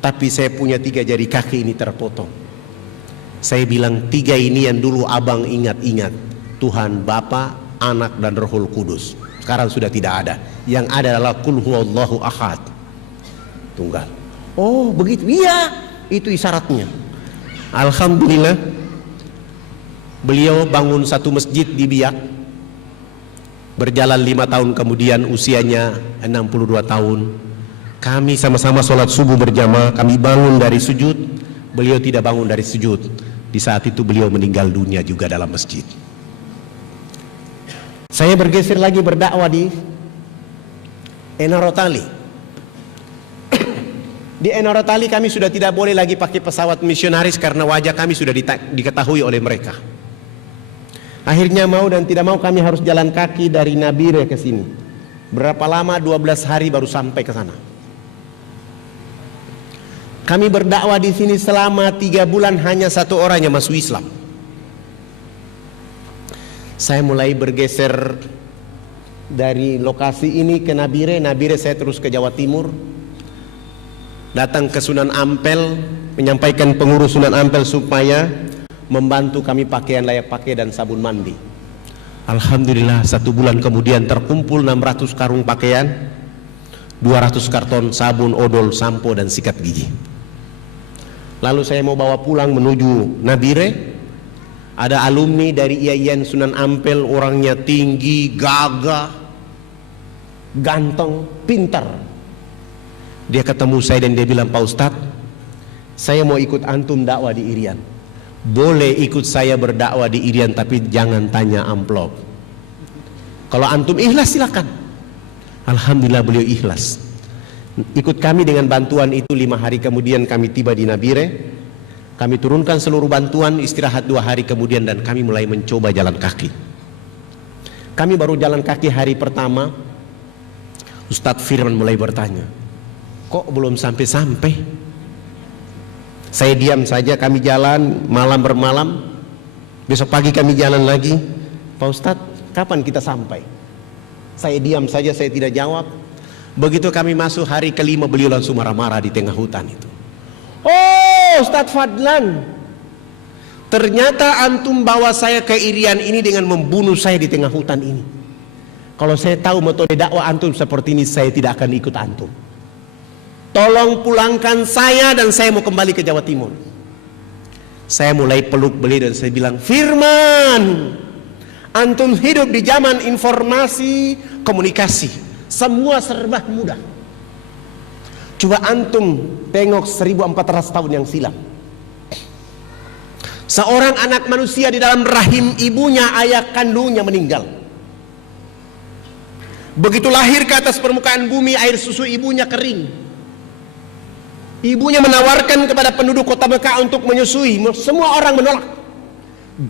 tapi saya punya 3 jari kaki ini terpotong. Saya bilang, 3 ini yang dulu abang ingat-ingat, Tuhan Bapa, Anak dan Rohul Kudus. Sekarang sudah tidak ada. Yang ada adalah Qul huwallahu ahad, tunggal. Oh begitu, iya, itu isyaratnya. Alhamdulillah, beliau bangun satu masjid di Biak. Berjalan 5 tahun kemudian, usianya 62 tahun. Kami sama-sama sholat subuh berjamaah. Kami bangun dari sujud, beliau tidak bangun dari sujud. Di saat itu beliau meninggal dunia juga dalam masjid. Saya bergeser lagi berdakwah di Enarotali. Di Enarotali kami sudah tidak boleh lagi pakai pesawat misionaris karena wajah kami sudah diketahui oleh mereka. Akhirnya mau dan tidak mau kami harus jalan kaki dari Nabire ke sini. Berapa lama? 12 hari baru sampai ke sana. Kami berdakwah di sini selama 3 bulan, hanya 1 orang yang masuk Islam. Saya mulai bergeser dari lokasi ini ke Nabire. Nabire saya terus ke Jawa Timur. Datang ke Sunan Ampel, menyampaikan pengurus Sunan Ampel supaya membantu kami pakaian layak pakai dan sabun mandi. Alhamdulillah 1 bulan kemudian terkumpul 600 karung pakaian, 200 karton sabun, odol, sampo dan sikat gigi. Lalu saya mau bawa pulang menuju Nabire. Ada alumni dari IAIN Sunan Ampel, orangnya tinggi, gagah, ganteng, pintar. Dia ketemu saya dan dia bilang, Pak Ustadz, saya mau ikut antum dakwah di Irian. Boleh ikut saya berdakwah di Irian, tapi jangan tanya amplop. Kalau antum ikhlas silakan. Alhamdulillah beliau ikhlas. Ikut kami dengan bantuan itu. 5 hari kemudian kami tiba di Nabire. Kami turunkan seluruh bantuan, istirahat 2 hari kemudian, dan kami mulai mencoba jalan kaki. Kami baru jalan kaki hari pertama, Ustadz Firman mulai bertanya, kok belum sampai-sampai? Saya diam saja, kami jalan malam bermalam. Besok pagi kami jalan lagi. Pak Ustadz, kapan kita sampai? Saya diam saja, saya tidak jawab. Begitu kami masuk hari kelima, beliau langsung marah-marah di tengah hutan itu. Oh Ustadz Fadlan, ternyata antum bawa saya ke Irian ini dengan membunuh saya di tengah hutan ini. Kalau saya tahu metode dakwah antum seperti ini, saya tidak akan ikut antum. Tolong pulangkan saya dan saya mau kembali ke Jawa Timur. Saya mulai peluk beliau dan saya bilang, Firman, antum hidup di zaman informasi komunikasi. Semua serba mudah. Coba antum tengok 1400 tahun yang silam. Seorang anak manusia di dalam rahim ibunya, ayah kandungnya meninggal. Begitu lahir ke atas permukaan bumi, air susu ibunya kering. Ibunya menawarkan kepada penduduk kota Mekah untuk menyusui. Semua orang menolak.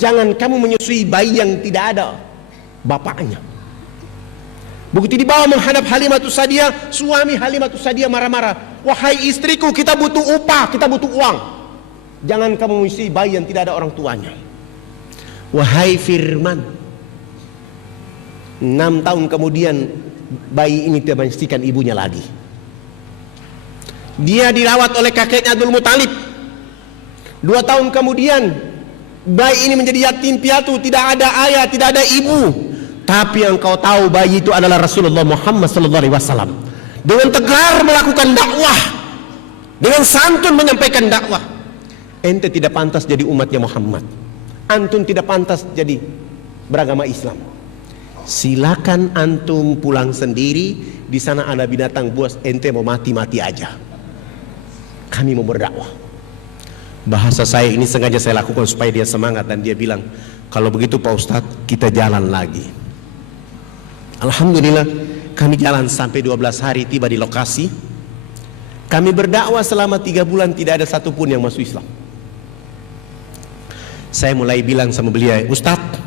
Jangan kamu menyusui bayi yang tidak ada bapaknya. Begitu dibawa menghadap Halimatus Sa'diyah, suami Halimatus Sa'diyah marah-marah. Wahai istriku, kita butuh upah, kita butuh uang. Jangan kamu menyusui bayi yang tidak ada orang tuanya. Wahai Firman, 6 tahun kemudian bayi ini tidak menyusuikan ibunya lagi. Dia dirawat oleh kakeknya Abdul Muthalib. 2 tahun kemudian bayi ini menjadi yatim piatu, tidak ada ayah, tidak ada ibu. Tapi yang kau tahu, bayi itu adalah Rasulullah Muhammad SAW. Dengan tegar melakukan dakwah, dengan santun menyampaikan dakwah. Ente tidak pantas jadi umatnya Muhammad. Antum tidak pantas jadi beragama Islam. Silakan antum pulang sendiri. Di sana ada binatang buas, ente mau mati-mati aja. Kami mau berdakwah. Bahasa saya ini sengaja saya lakukan supaya dia semangat, dan dia bilang, kalau begitu Pak Ustadz, kita jalan lagi. Alhamdulillah, kami jalan sampai 12 hari, tiba di lokasi. Kami berdakwah selama 3 bulan, tidak ada satupun yang masuk Islam. Saya mulai bilang sama beliau, Ustadz,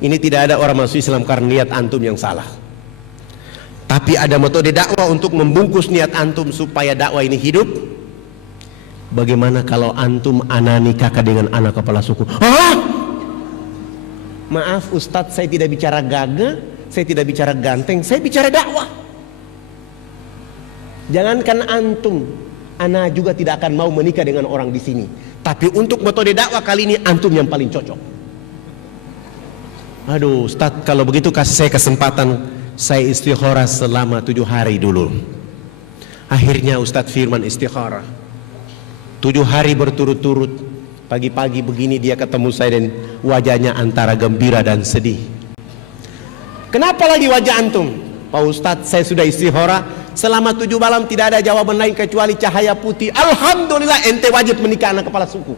ini tidak ada orang masuk Islam karena niat antum yang salah. Tapi ada metode dakwah untuk membungkus niat antum supaya dakwah ini hidup. Bagaimana kalau antum ana nikah dengan anak kepala suku? Hah? Maaf Ustadz, saya tidak bicara gagah, saya tidak bicara ganteng, saya bicara dakwah. Jangankan antum, ana juga tidak akan mau menikah dengan orang di sini. Tapi untuk metode dakwah kali ini antum yang paling cocok. Aduh Ustadz, kalau begitu kasih saya kesempatan, saya istikharah selama 7 hari dulu. Akhirnya Ustadz Firman istikharah 7 hari berturut-turut. Pagi-pagi begini dia ketemu saya dan wajahnya antara gembira dan sedih. Kenapa lagi wajah antum? Pak Ustadz, saya sudah istikharah selama 7 malam, tidak ada jawaban lain kecuali cahaya putih. Alhamdulillah, ente wajib menikah anak kepala suku.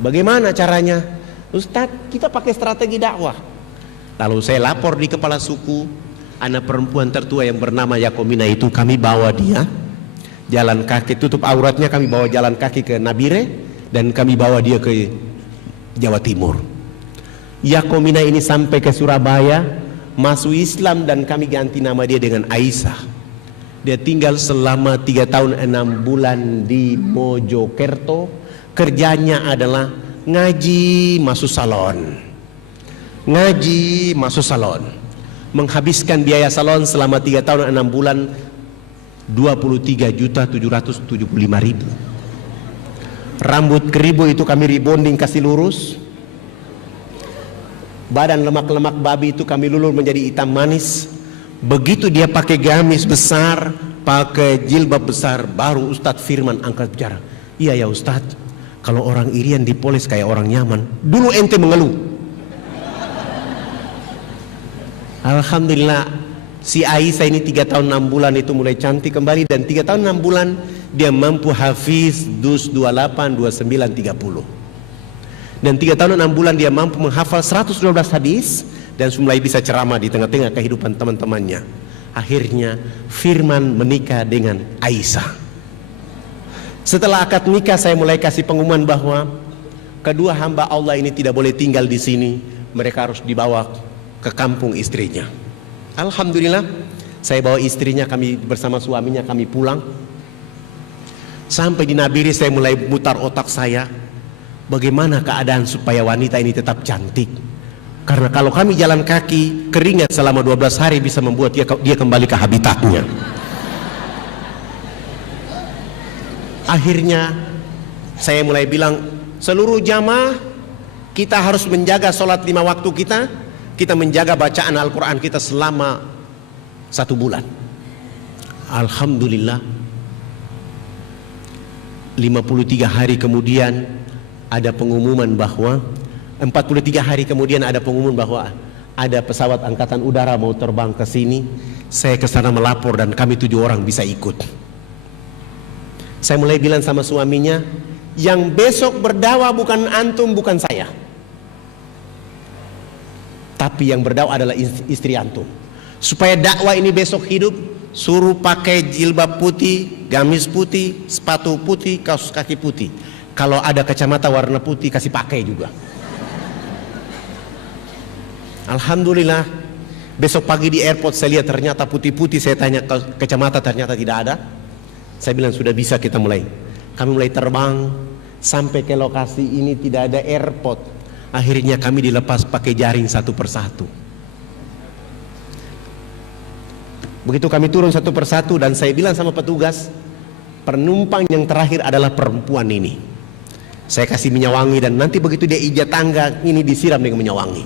Bagaimana caranya? Ustadz, kita pakai strategi dakwah. Lalu saya lapor di kepala suku, anak perempuan tertua yang bernama Yakomina itu, kami bawa dia jalan kaki, tutup auratnya, kami bawa jalan kaki ke Nabire, dan kami bawa dia ke Jawa Timur. Yakomina ini sampai ke Surabaya, masuk Islam, dan kami ganti nama dia dengan Aisyah. Dia tinggal selama 3 tahun 6 bulan di Mojokerto. Kerjanya adalah ngaji masuk salon, ngaji masuk salon, menghabiskan biaya salon selama 3 tahun 6 bulan 23.775.000. Rambut keribu itu kami rebonding kasih lurus. Badan lemak-lemak babi itu kami lulur menjadi hitam manis. Begitu dia pakai gamis besar, pakai jilbab besar, baru Ustadz Firman angkat bicara. Iya ya Ustadz, kalau orang Irian dipoles kayak orang Yaman. Dulu ente mengeluh. Alhamdulillah, si Aisyah ini 3 tahun 6 bulan itu mulai cantik kembali, dan 3 tahun 6 bulan dia mampu hafiz dus 28, 29, 30. Dan 3 tahun 6 bulan dia mampu menghafal 112 hadis dan mulai bisa ceramah di tengah-tengah kehidupan teman-temannya. Akhirnya Firman menikah dengan Aisyah. Setelah akad nikah, saya mulai kasih pengumuman bahwa kedua hamba Allah ini tidak boleh tinggal di sini. Mereka harus dibawa ke kampung istrinya. Alhamdulillah, saya bawa istrinya, kami bersama suaminya kami pulang. Sampai di Nabire saya mulai mutar otak saya, bagaimana keadaan supaya wanita ini tetap cantik. Karena kalau kami jalan kaki, keringat selama 12 hari bisa membuat dia kembali ke habitatnya. Akhirnya saya mulai bilang, seluruh jamaah kita harus menjaga sholat 5 waktu kita menjaga bacaan Al-Quran kita selama 1 bulan. Alhamdulillah, 53 hari kemudian ada pengumuman bahwa 43 hari kemudian ada pengumuman bahwa ada pesawat angkatan udara mau terbang ke sini, saya ke sana melapor dan kami 7 orang bisa ikut. Saya mulai bilang sama suaminya, yang besok berdakwah bukan antum, bukan saya, tapi yang berdakwah adalah istri antum. Supaya dakwah ini besok hidup, suruh pakai jilbab putih, gamis putih, sepatu putih, kaos kaki putih. Kalau ada kacamata warna putih kasih pakai juga. Alhamdulillah, besok pagi di airport saya lihat ternyata putih-putih. Saya tanya kacamata, ternyata tidak ada. Saya bilang sudah bisa, kita mulai. Kami mulai terbang sampai ke lokasi ini, tidak ada airport. Akhirnya kami dilepas pakai jaring satu persatu. Begitu kami turun satu persatu dan saya bilang sama petugas, penumpang yang terakhir adalah perempuan ini. Saya kasih minyak wangi dan nanti begitu dia ijat tangga ini disiram dengan minyak wangi.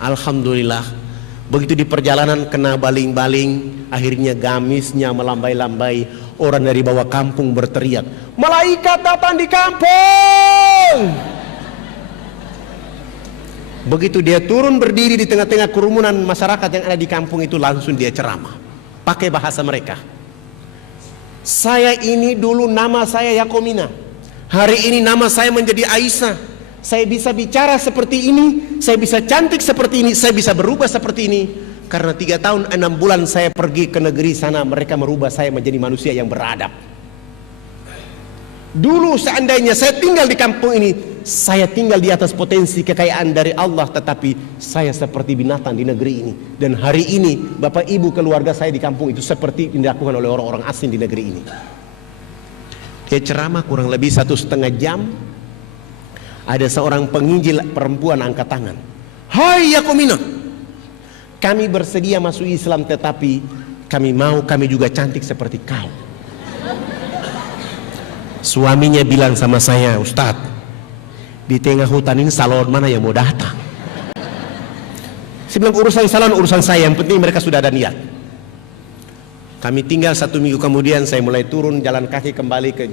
Alhamdulillah, begitu di perjalanan kena baling-baling, akhirnya gamisnya melambai-lambai. Orang dari bawah kampung berteriak, malaikat datang di kampung. Begitu dia turun berdiri di tengah-tengah kerumunan masyarakat yang ada di kampung itu, langsung dia ceramah pakai bahasa mereka. Saya ini dulu nama saya Yakomina, hari ini nama saya menjadi Aisyah. Saya bisa bicara seperti ini, saya bisa cantik seperti ini, saya bisa berubah seperti ini karena 3 tahun 6 bulan saya pergi ke negeri sana, mereka merubah saya menjadi manusia yang beradab. Dulu seandainya saya tinggal di kampung ini, saya tinggal di atas potensi kekayaan dari Allah, tetapi saya seperti binatang di negeri ini. Dan hari ini bapak ibu keluarga saya di kampung itu seperti yang dilakukan oleh orang-orang asing di negeri ini. Dia ceramah kurang lebih 1,5 jam. Ada seorang penginjil perempuan angkat tangan, hai Yakomina, kami bersedia masuk Islam, tetapi kami juga cantik seperti kau. Suaminya bilang sama saya, Ustadz, di tengah hutan ini salon mana yang mau datang? Saya bilang urusan salon urusan saya, yang penting mereka sudah ada niat. Kami tinggal 1 minggu kemudian, saya mulai turun jalan kaki kembali ke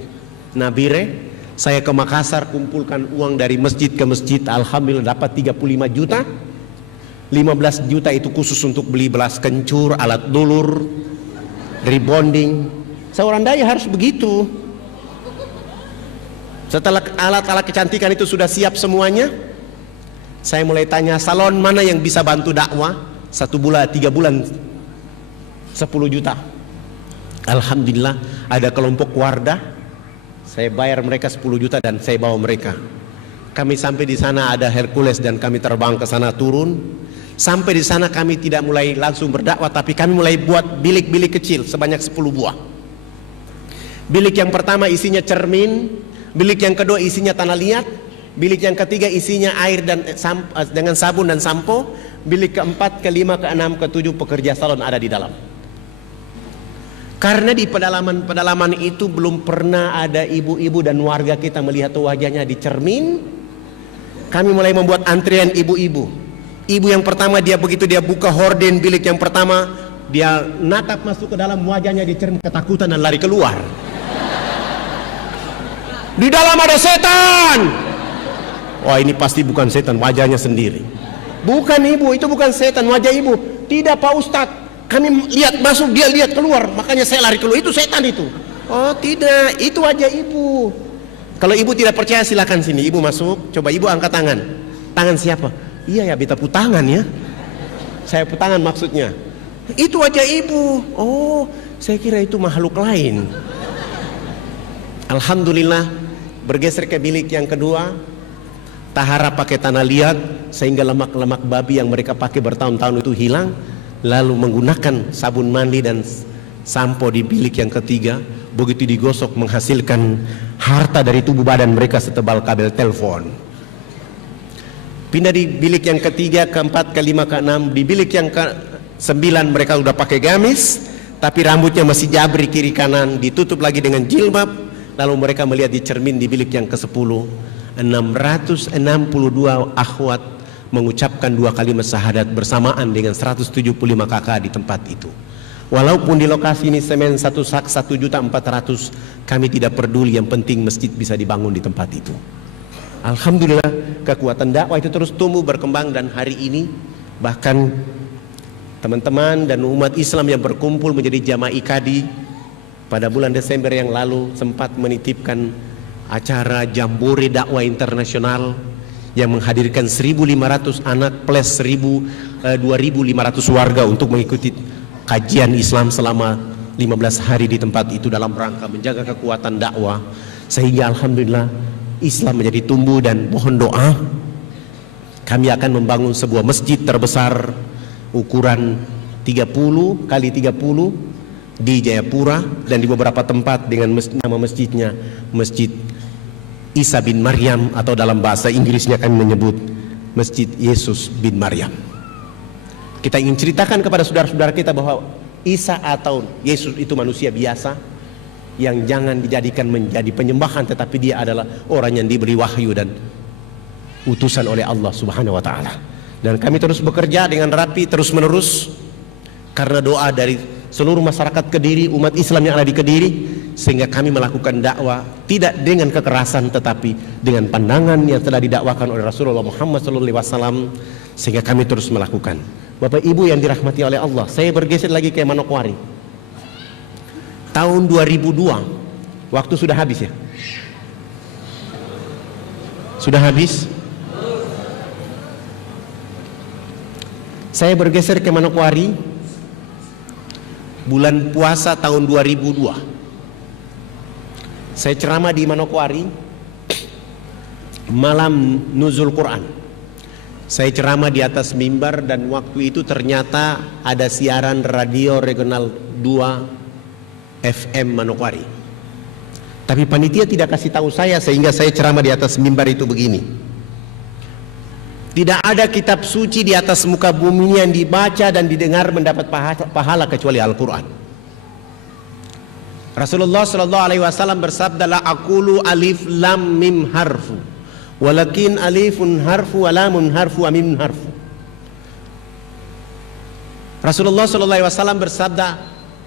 Nabire. Saya ke Makassar, kumpulkan uang dari masjid ke masjid. Alhamdulillah dapat 35 juta. 15 juta itu khusus untuk beli belas kencur, alat dulur, rebonding. Seorang dai harus begitu. Setelah alat-alat kecantikan itu sudah siap semuanya, saya mulai tanya salon mana yang bisa bantu dakwah. 1 bulan, 3 bulan 10 juta. Alhamdulillah ada kelompok Wardah. Saya bayar mereka 10 juta dan saya bawa mereka. Kami sampai di sana ada Hercules dan kami terbang ke sana turun. Sampai di sana kami tidak mulai langsung berdakwah, tapi kami mulai buat bilik-bilik kecil sebanyak 10 buah. Bilik yang pertama isinya cermin, bilik yang kedua isinya tanah liat, bilik yang ketiga isinya air dan dengan sabun dan sampo, bilik keempat, kelima, keenam, ketujuh pekerja salon ada di dalam. Karena di pedalaman itu belum pernah ada ibu-ibu dan warga kita melihat wajahnya di cermin, kami mulai membuat antrian ibu-ibu. Ibu yang pertama dia begitu dia buka horden bilik yang pertama, dia natap masuk ke dalam, wajahnya di cermin, ketakutan dan lari keluar. Di dalam ada setan. Wah, ini pasti bukan setan, wajahnya sendiri. Bukan ibu, itu bukan setan, wajah ibu. Tidak Pak Ustadz, kami lihat masuk, dia lihat keluar, makanya saya lari keluar. Itu setan itu. Oh tidak, itu wajah ibu. Kalau ibu tidak percaya silakan sini, ibu masuk, coba ibu angkat tangan. Tangan siapa? Iya ya, beta putangan ya. Saya putangan maksudnya. Itu wajah ibu. Oh, saya kira itu makhluk lain. Alhamdulillah, bergeser ke bilik yang kedua. Tahara pakai tanah liat sehingga lemak-lemak babi yang mereka pakai bertahun-tahun itu hilang. Lalu menggunakan sabun mandi dan sampo di bilik yang ketiga. Begitu digosok menghasilkan harta dari tubuh badan mereka setebal kabel telepon. Pindah di bilik yang ketiga, keempat, kelima, keenam. Di bilik yang ke-9 mereka sudah pakai gamis, tapi rambutnya masih jabri kiri kanan, ditutup lagi dengan jilbab. Lalu mereka melihat di cermin di bilik yang ke-10, 662 akhwat mengucapkan 2 kalimat syahadat bersamaan dengan 175 kakak di tempat itu. Walaupun di lokasi ini semen 1 sak 1.400.000, kami tidak peduli, yang penting masjid bisa dibangun di tempat itu. Alhamdulillah, kekuatan dakwah itu terus tumbuh berkembang dan hari ini Bahkan teman-teman dan umat Islam yang berkumpul menjadi jamaah IKADI pada bulan Desember yang lalu sempat menitipkan acara Jambore Dakwah Internasional yang menghadirkan 1.500 anak plus 2.500 warga untuk mengikuti kajian Islam selama 15 hari di tempat itu dalam rangka menjaga kekuatan dakwah, sehingga alhamdulillah Islam menjadi tumbuh. Dan mohon doa, kami akan membangun sebuah masjid terbesar ukuran 30 kali 30 di Jayapura dan di beberapa tempat dengan nama masjidnya Masjid Isa bin Maryam, atau dalam bahasa Inggrisnya kami menyebut Masjid Yesus bin Maryam. Kita ingin ceritakan kepada saudara-saudara kita bahwa Isa atau Yesus itu manusia biasa yang jangan dijadikan menjadi penyembahan, tetapi dia adalah orang yang diberi wahyu dan utusan oleh Allah Subhanahu wa taala. Dan kami terus bekerja dengan rapi terus menerus karena doa dari seluruh masyarakat Kediri, umat Islam yang ada di Kediri, sehingga kami melakukan dakwah tidak dengan kekerasan tetapi dengan pandangan yang telah didakwakan oleh Rasulullah Muhammad SAW, sehingga kami terus melakukan. Bapak Ibu yang dirahmati oleh Allah, saya bergeser lagi ke Manokwari. Tahun 2002, waktu sudah habis ya? Sudah habis? Saya bergeser ke Manokwari bulan puasa tahun 2002. Saya ceramah di Manokwari malam nuzul Quran. Saya ceramah di atas mimbar dan waktu itu ternyata ada siaran radio regional 2 FM Manokwari. Tapi panitia tidak kasih tahu saya, sehingga saya ceramah di atas mimbar itu begini: tidak ada kitab suci di atas muka bumi yang dibaca dan didengar mendapat pahala kecuali Al-Quran. Rasulullah Sallallahu Alaihi Wasallam bersabda, la aqulu alif lam mim harfu, walakin alifun harfu, alamun harfu, amin harfu. Rasulullah Sallallahu Alaihi Wasallam bersabda,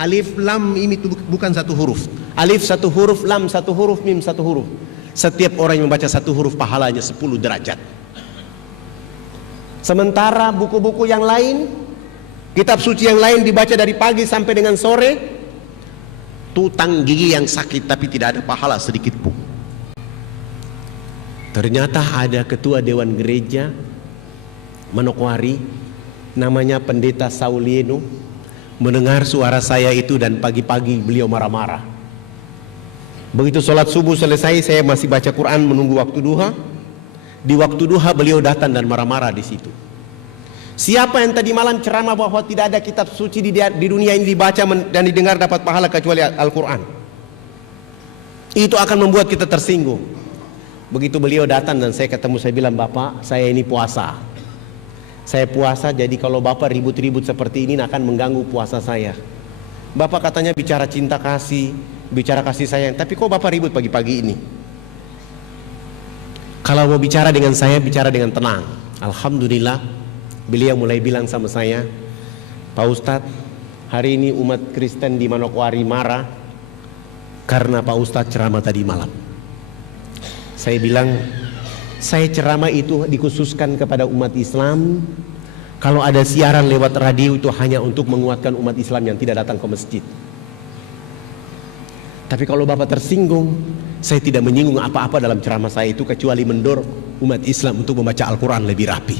alif lam ini bukan satu huruf. Alif satu huruf, lam satu huruf, mim satu huruf. Setiap orang yang membaca satu huruf pahalanya 10 derajat. Sementara buku-buku yang lain, kitab suci yang lain dibaca dari pagi sampai dengan sore, tutang gigi yang sakit tapi tidak ada pahala sedikit pun. Ternyata ada ketua dewan gereja Manokwari, namanya Pendeta Saulieno, mendengar suara saya itu dan pagi-pagi beliau marah-marah. Begitu sholat subuh selesai, saya masih baca Quran menunggu waktu duha. Di waktu duha beliau datang dan marah-marah di situ. Siapa yang tadi malam ceramah bahwa tidak ada kitab suci di dunia ini dibaca dan didengar dapat pahala kecuali Al-Quran? Itu akan membuat kita tersinggung. Begitu beliau datang dan saya ketemu, saya bilang, Bapak, saya ini puasa. Saya puasa, jadi kalau Bapak ribut-ribut seperti ini akan mengganggu puasa saya. Bapak katanya bicara cinta kasih, bicara kasih sayang, tapi kok Bapak ribut pagi-pagi ini? Kalau mau bicara dengan saya, bicara dengan tenang. Alhamdulillah, beliau mulai bilang sama saya, Pak Ustadz, hari ini umat Kristen di Manokwari marah karena Pak Ustadz ceramah tadi malam. Saya bilang, saya ceramah itu dikhususkan kepada umat Islam. Kalau ada siaran lewat radio itu hanya untuk menguatkan umat Islam yang tidak datang ke masjid. Tapi kalau Bapak tersinggung, saya tidak menyinggung apa-apa dalam ceramah saya itu kecuali mendorong umat Islam untuk membaca Al-Quran lebih rapi.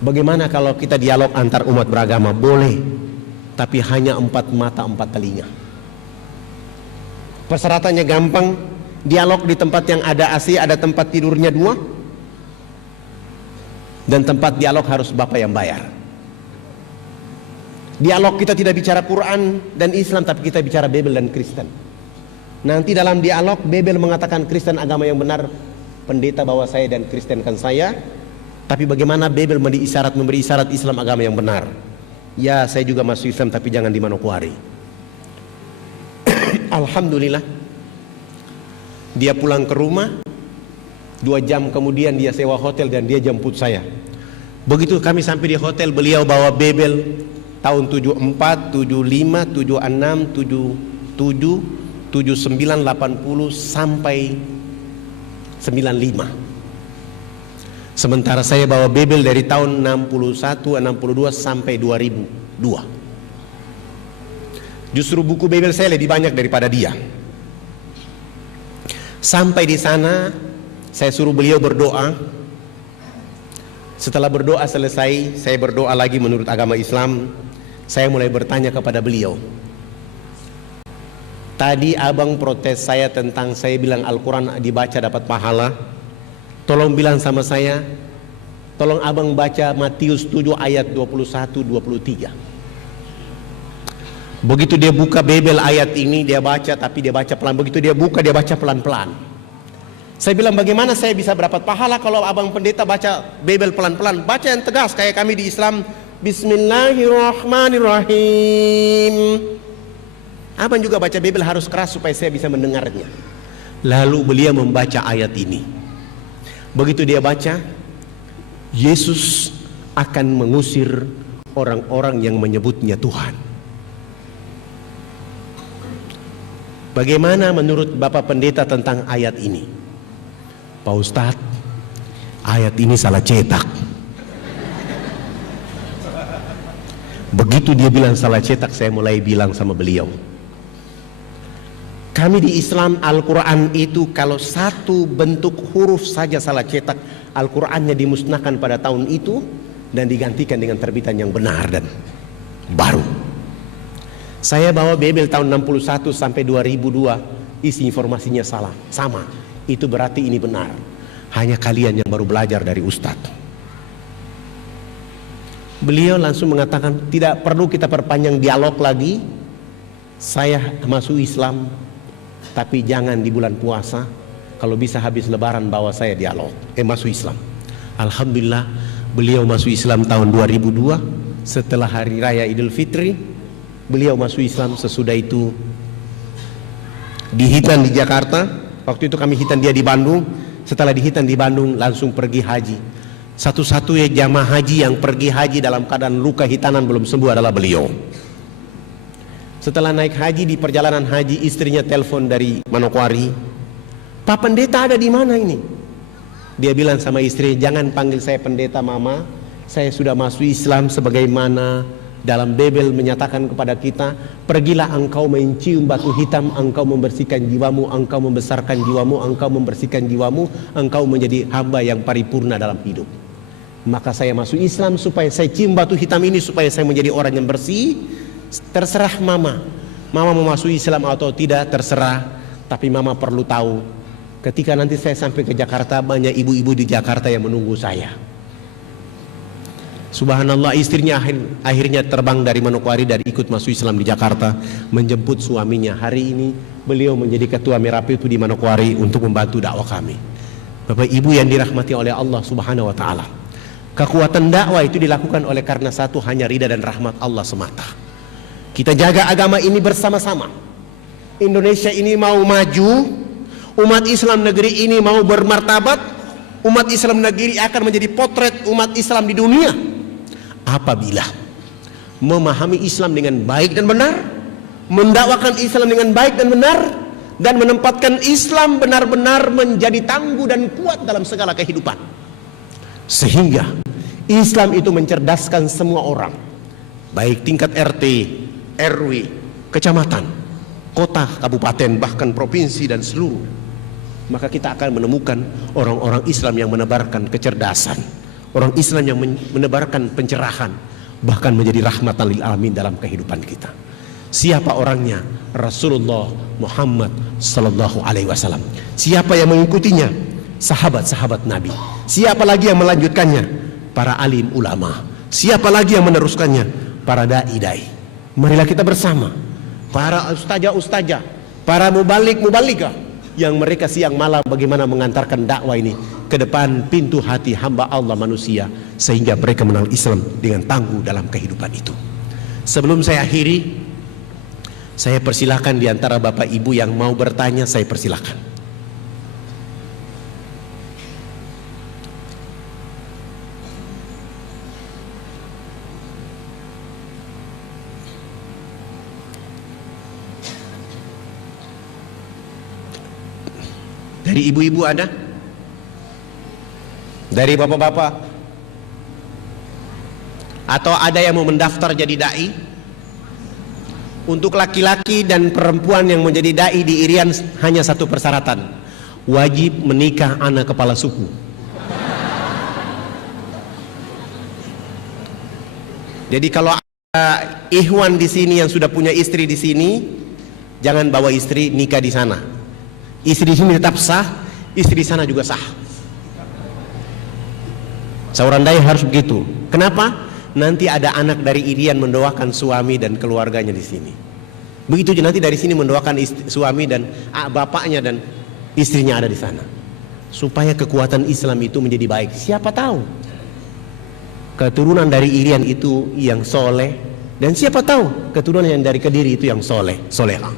Bagaimana kalau kita dialog antar umat beragama? Boleh, tapi hanya 4 mata 4 telinga. Persyaratannya gampang. Dialog di tempat yang ada AC, ada tempat tidurnya 2, dan tempat dialog harus Bapak yang bayar. Dialog kita tidak bicara Quran dan Islam, tapi kita bicara Bible dan Kristen. Nanti dalam dialog Bible mengatakan Kristen agama yang benar, pendeta bawa saya dan Kristenkan saya. Tapi bagaimana Bible memberi isyarat Islam agama yang benar? Ya, saya juga masuk Islam tapi jangan di Manokwari. Alhamdulillah, dia pulang ke rumah, 2 jam kemudian dia sewa hotel dan dia jemput saya. Begitu kami sampai di hotel, beliau bawa Bible tahun 74, 75, 76, 77, 79, 80 sampai 95. Sementara saya bawa Bible dari tahun 61, 62 sampai 2002. Justru buku Bible saya lebih banyak daripada dia. Sampai di sana, saya suruh beliau berdoa. Setelah berdoa selesai, saya berdoa lagi menurut agama Islam. Saya mulai bertanya kepada beliau. Tadi abang protes saya tentang saya bilang Al-Quran dibaca dapat pahala. Tolong bilang sama saya, tolong abang baca Matius 7 ayat 21-23. Begitu dia buka Bible ayat ini, dia baca, tapi dia baca pelan. Begitu dia buka, dia baca pelan-pelan. Saya bilang, bagaimana saya bisa dapat pahala kalau abang pendeta baca Bible pelan-pelan? Baca yang tegas kayak kami di Islam. Bismillahirrahmanirrahim. Abang juga baca Bible harus keras supaya saya bisa mendengarnya. Lalu beliau membaca ayat ini. Begitu dia baca, Yesus akan mengusir orang-orang yang menyebutnya Tuhan. Bagaimana menurut Bapak Pendeta tentang ayat ini? Pak Ustadz, ayat ini salah cetak. Begitu dia bilang salah cetak, saya mulai bilang sama beliau, kami di Islam Al-Quran itu kalau satu bentuk huruf saja salah cetak, Al-Qurannya dimusnahkan pada tahun itu dan digantikan dengan terbitan yang benar dan baru. Saya bawa Bible tahun 61 sampai 2002, isi informasinya salah, sama. Itu berarti ini benar. Hanya kalian yang baru belajar dari Ustadz. Beliau langsung mengatakan, tidak perlu kita perpanjang dialog lagi. Saya masuk Islam, tapi jangan di bulan puasa. Kalau bisa habis lebaran bawa saya dialog, masuk Islam. Alhamdulillah, beliau masuk Islam tahun 2002. Setelah hari raya Idul Fitri, beliau masuk Islam. Sesudah itu dihitan di Jakarta. Waktu itu kami hitan dia di Bandung. Setelah dihitan di Bandung langsung pergi haji. Satu-satunya jamaah haji yang pergi haji dalam keadaan luka hitanan belum sembuh adalah beliau. Setelah naik haji, di perjalanan haji istrinya telepon dari Manokwari, Pak Pendeta ada di mana ini? Dia bilang sama istri, jangan panggil saya pendeta mama, saya sudah masuk Islam sebagaimana dalam Bible menyatakan kepada kita, pergilah engkau mencium batu hitam, engkau membersihkan jiwamu, engkau membesarkan jiwamu, engkau membersihkan jiwamu, engkau menjadi hamba yang paripurna dalam hidup. Maka saya masuk Islam supaya saya cium batu hitam ini, supaya saya menjadi orang yang bersih. Terserah mama, mama mau masuk Islam atau tidak terserah, tapi mama perlu tahu, ketika nanti saya sampai ke Jakarta, banyak ibu-ibu di Jakarta yang menunggu saya. Subhanallah, istrinya akhirnya terbang dari Manokwari dan ikut masuk Islam di Jakarta, menjemput suaminya. Hari ini beliau menjadi ketua Merapi itu di Manokwari untuk membantu dakwah kami. Bapak Ibu yang dirahmati oleh Allah Subhanahu wa taala, kekuatan dakwah itu dilakukan oleh karena satu, hanya ridha dan rahmat Allah semata. Kita jaga agama ini bersama-sama. Indonesia ini mau maju, umat Islam negeri ini mau bermartabat, umat Islam negeri akan menjadi potret umat Islam di dunia apabila memahami Islam dengan baik dan benar, mendakwakan Islam dengan baik dan benar, dan menempatkan Islam benar-benar menjadi tangguh dan kuat dalam segala kehidupan. Sehingga Islam itu mencerdaskan semua orang, baik tingkat RT, RW, kecamatan, kota, kabupaten, bahkan provinsi dan seluruh. Maka kita akan menemukan orang-orang Islam yang menebarkan kecerdasan, orang Islam yang menebarkan pencerahan, bahkan menjadi rahmatan lil alamin dalam kehidupan kita. Siapa orangnya? Rasulullah Muhammad sallallahu alaihi wasallam. Siapa yang mengikutinya? Sahabat-sahabat Nabi. Siapa lagi yang melanjutkannya? Para alim ulama. Siapa lagi yang meneruskannya? Para dai-dai. Marilah kita bersama, para ustazah-ustazah, para mubalik-mubaligah, yang mereka siang malam bagaimana mengantarkan dakwah ini ke depan pintu hati hamba Allah manusia, sehingga mereka mengenal Islam dengan tangguh dalam kehidupan itu. Sebelum saya akhiri, saya persilahkan di antara Bapak Ibu yang mau bertanya, saya persilahkan. Dari ibu-ibu ada? dari bapak-bapak, atau ada yang mau mendaftar jadi dai? Untuk laki-laki dan perempuan yang menjadi dai di Irian hanya satu persyaratan, wajib menikah anak kepala suku. Jadi kalau ada ikhwan di sini yang sudah punya istri di sini, jangan bawa istri nikah di sana. Istri di sini tetap sah, istri di sana juga sah. Seorang dai harus begitu. Kenapa? Nanti ada anak dari Irian mendoakan suami dan keluarganya di sini. Begitu juga nanti dari sini mendoakan suami dan bapaknya dan istrinya ada di sana. Supaya kekuatan Islam itu menjadi baik. Siapa tahu keturunan dari Irian itu yang soleh, dan siapa tahu keturunan yang dari Kediri itu yang soleha,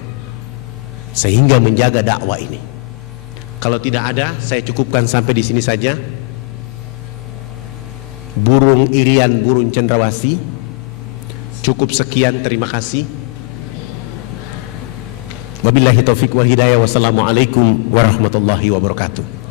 sehingga menjaga dakwah ini. Kalau tidak ada, saya cukupkan sampai di sini saja. Burung Irian, burung cendrawasih. Cukup sekian, terima kasih. Wabillahi taufiq wa hidayah. Wassalamualaikum warahmatullahi wabarakatuh.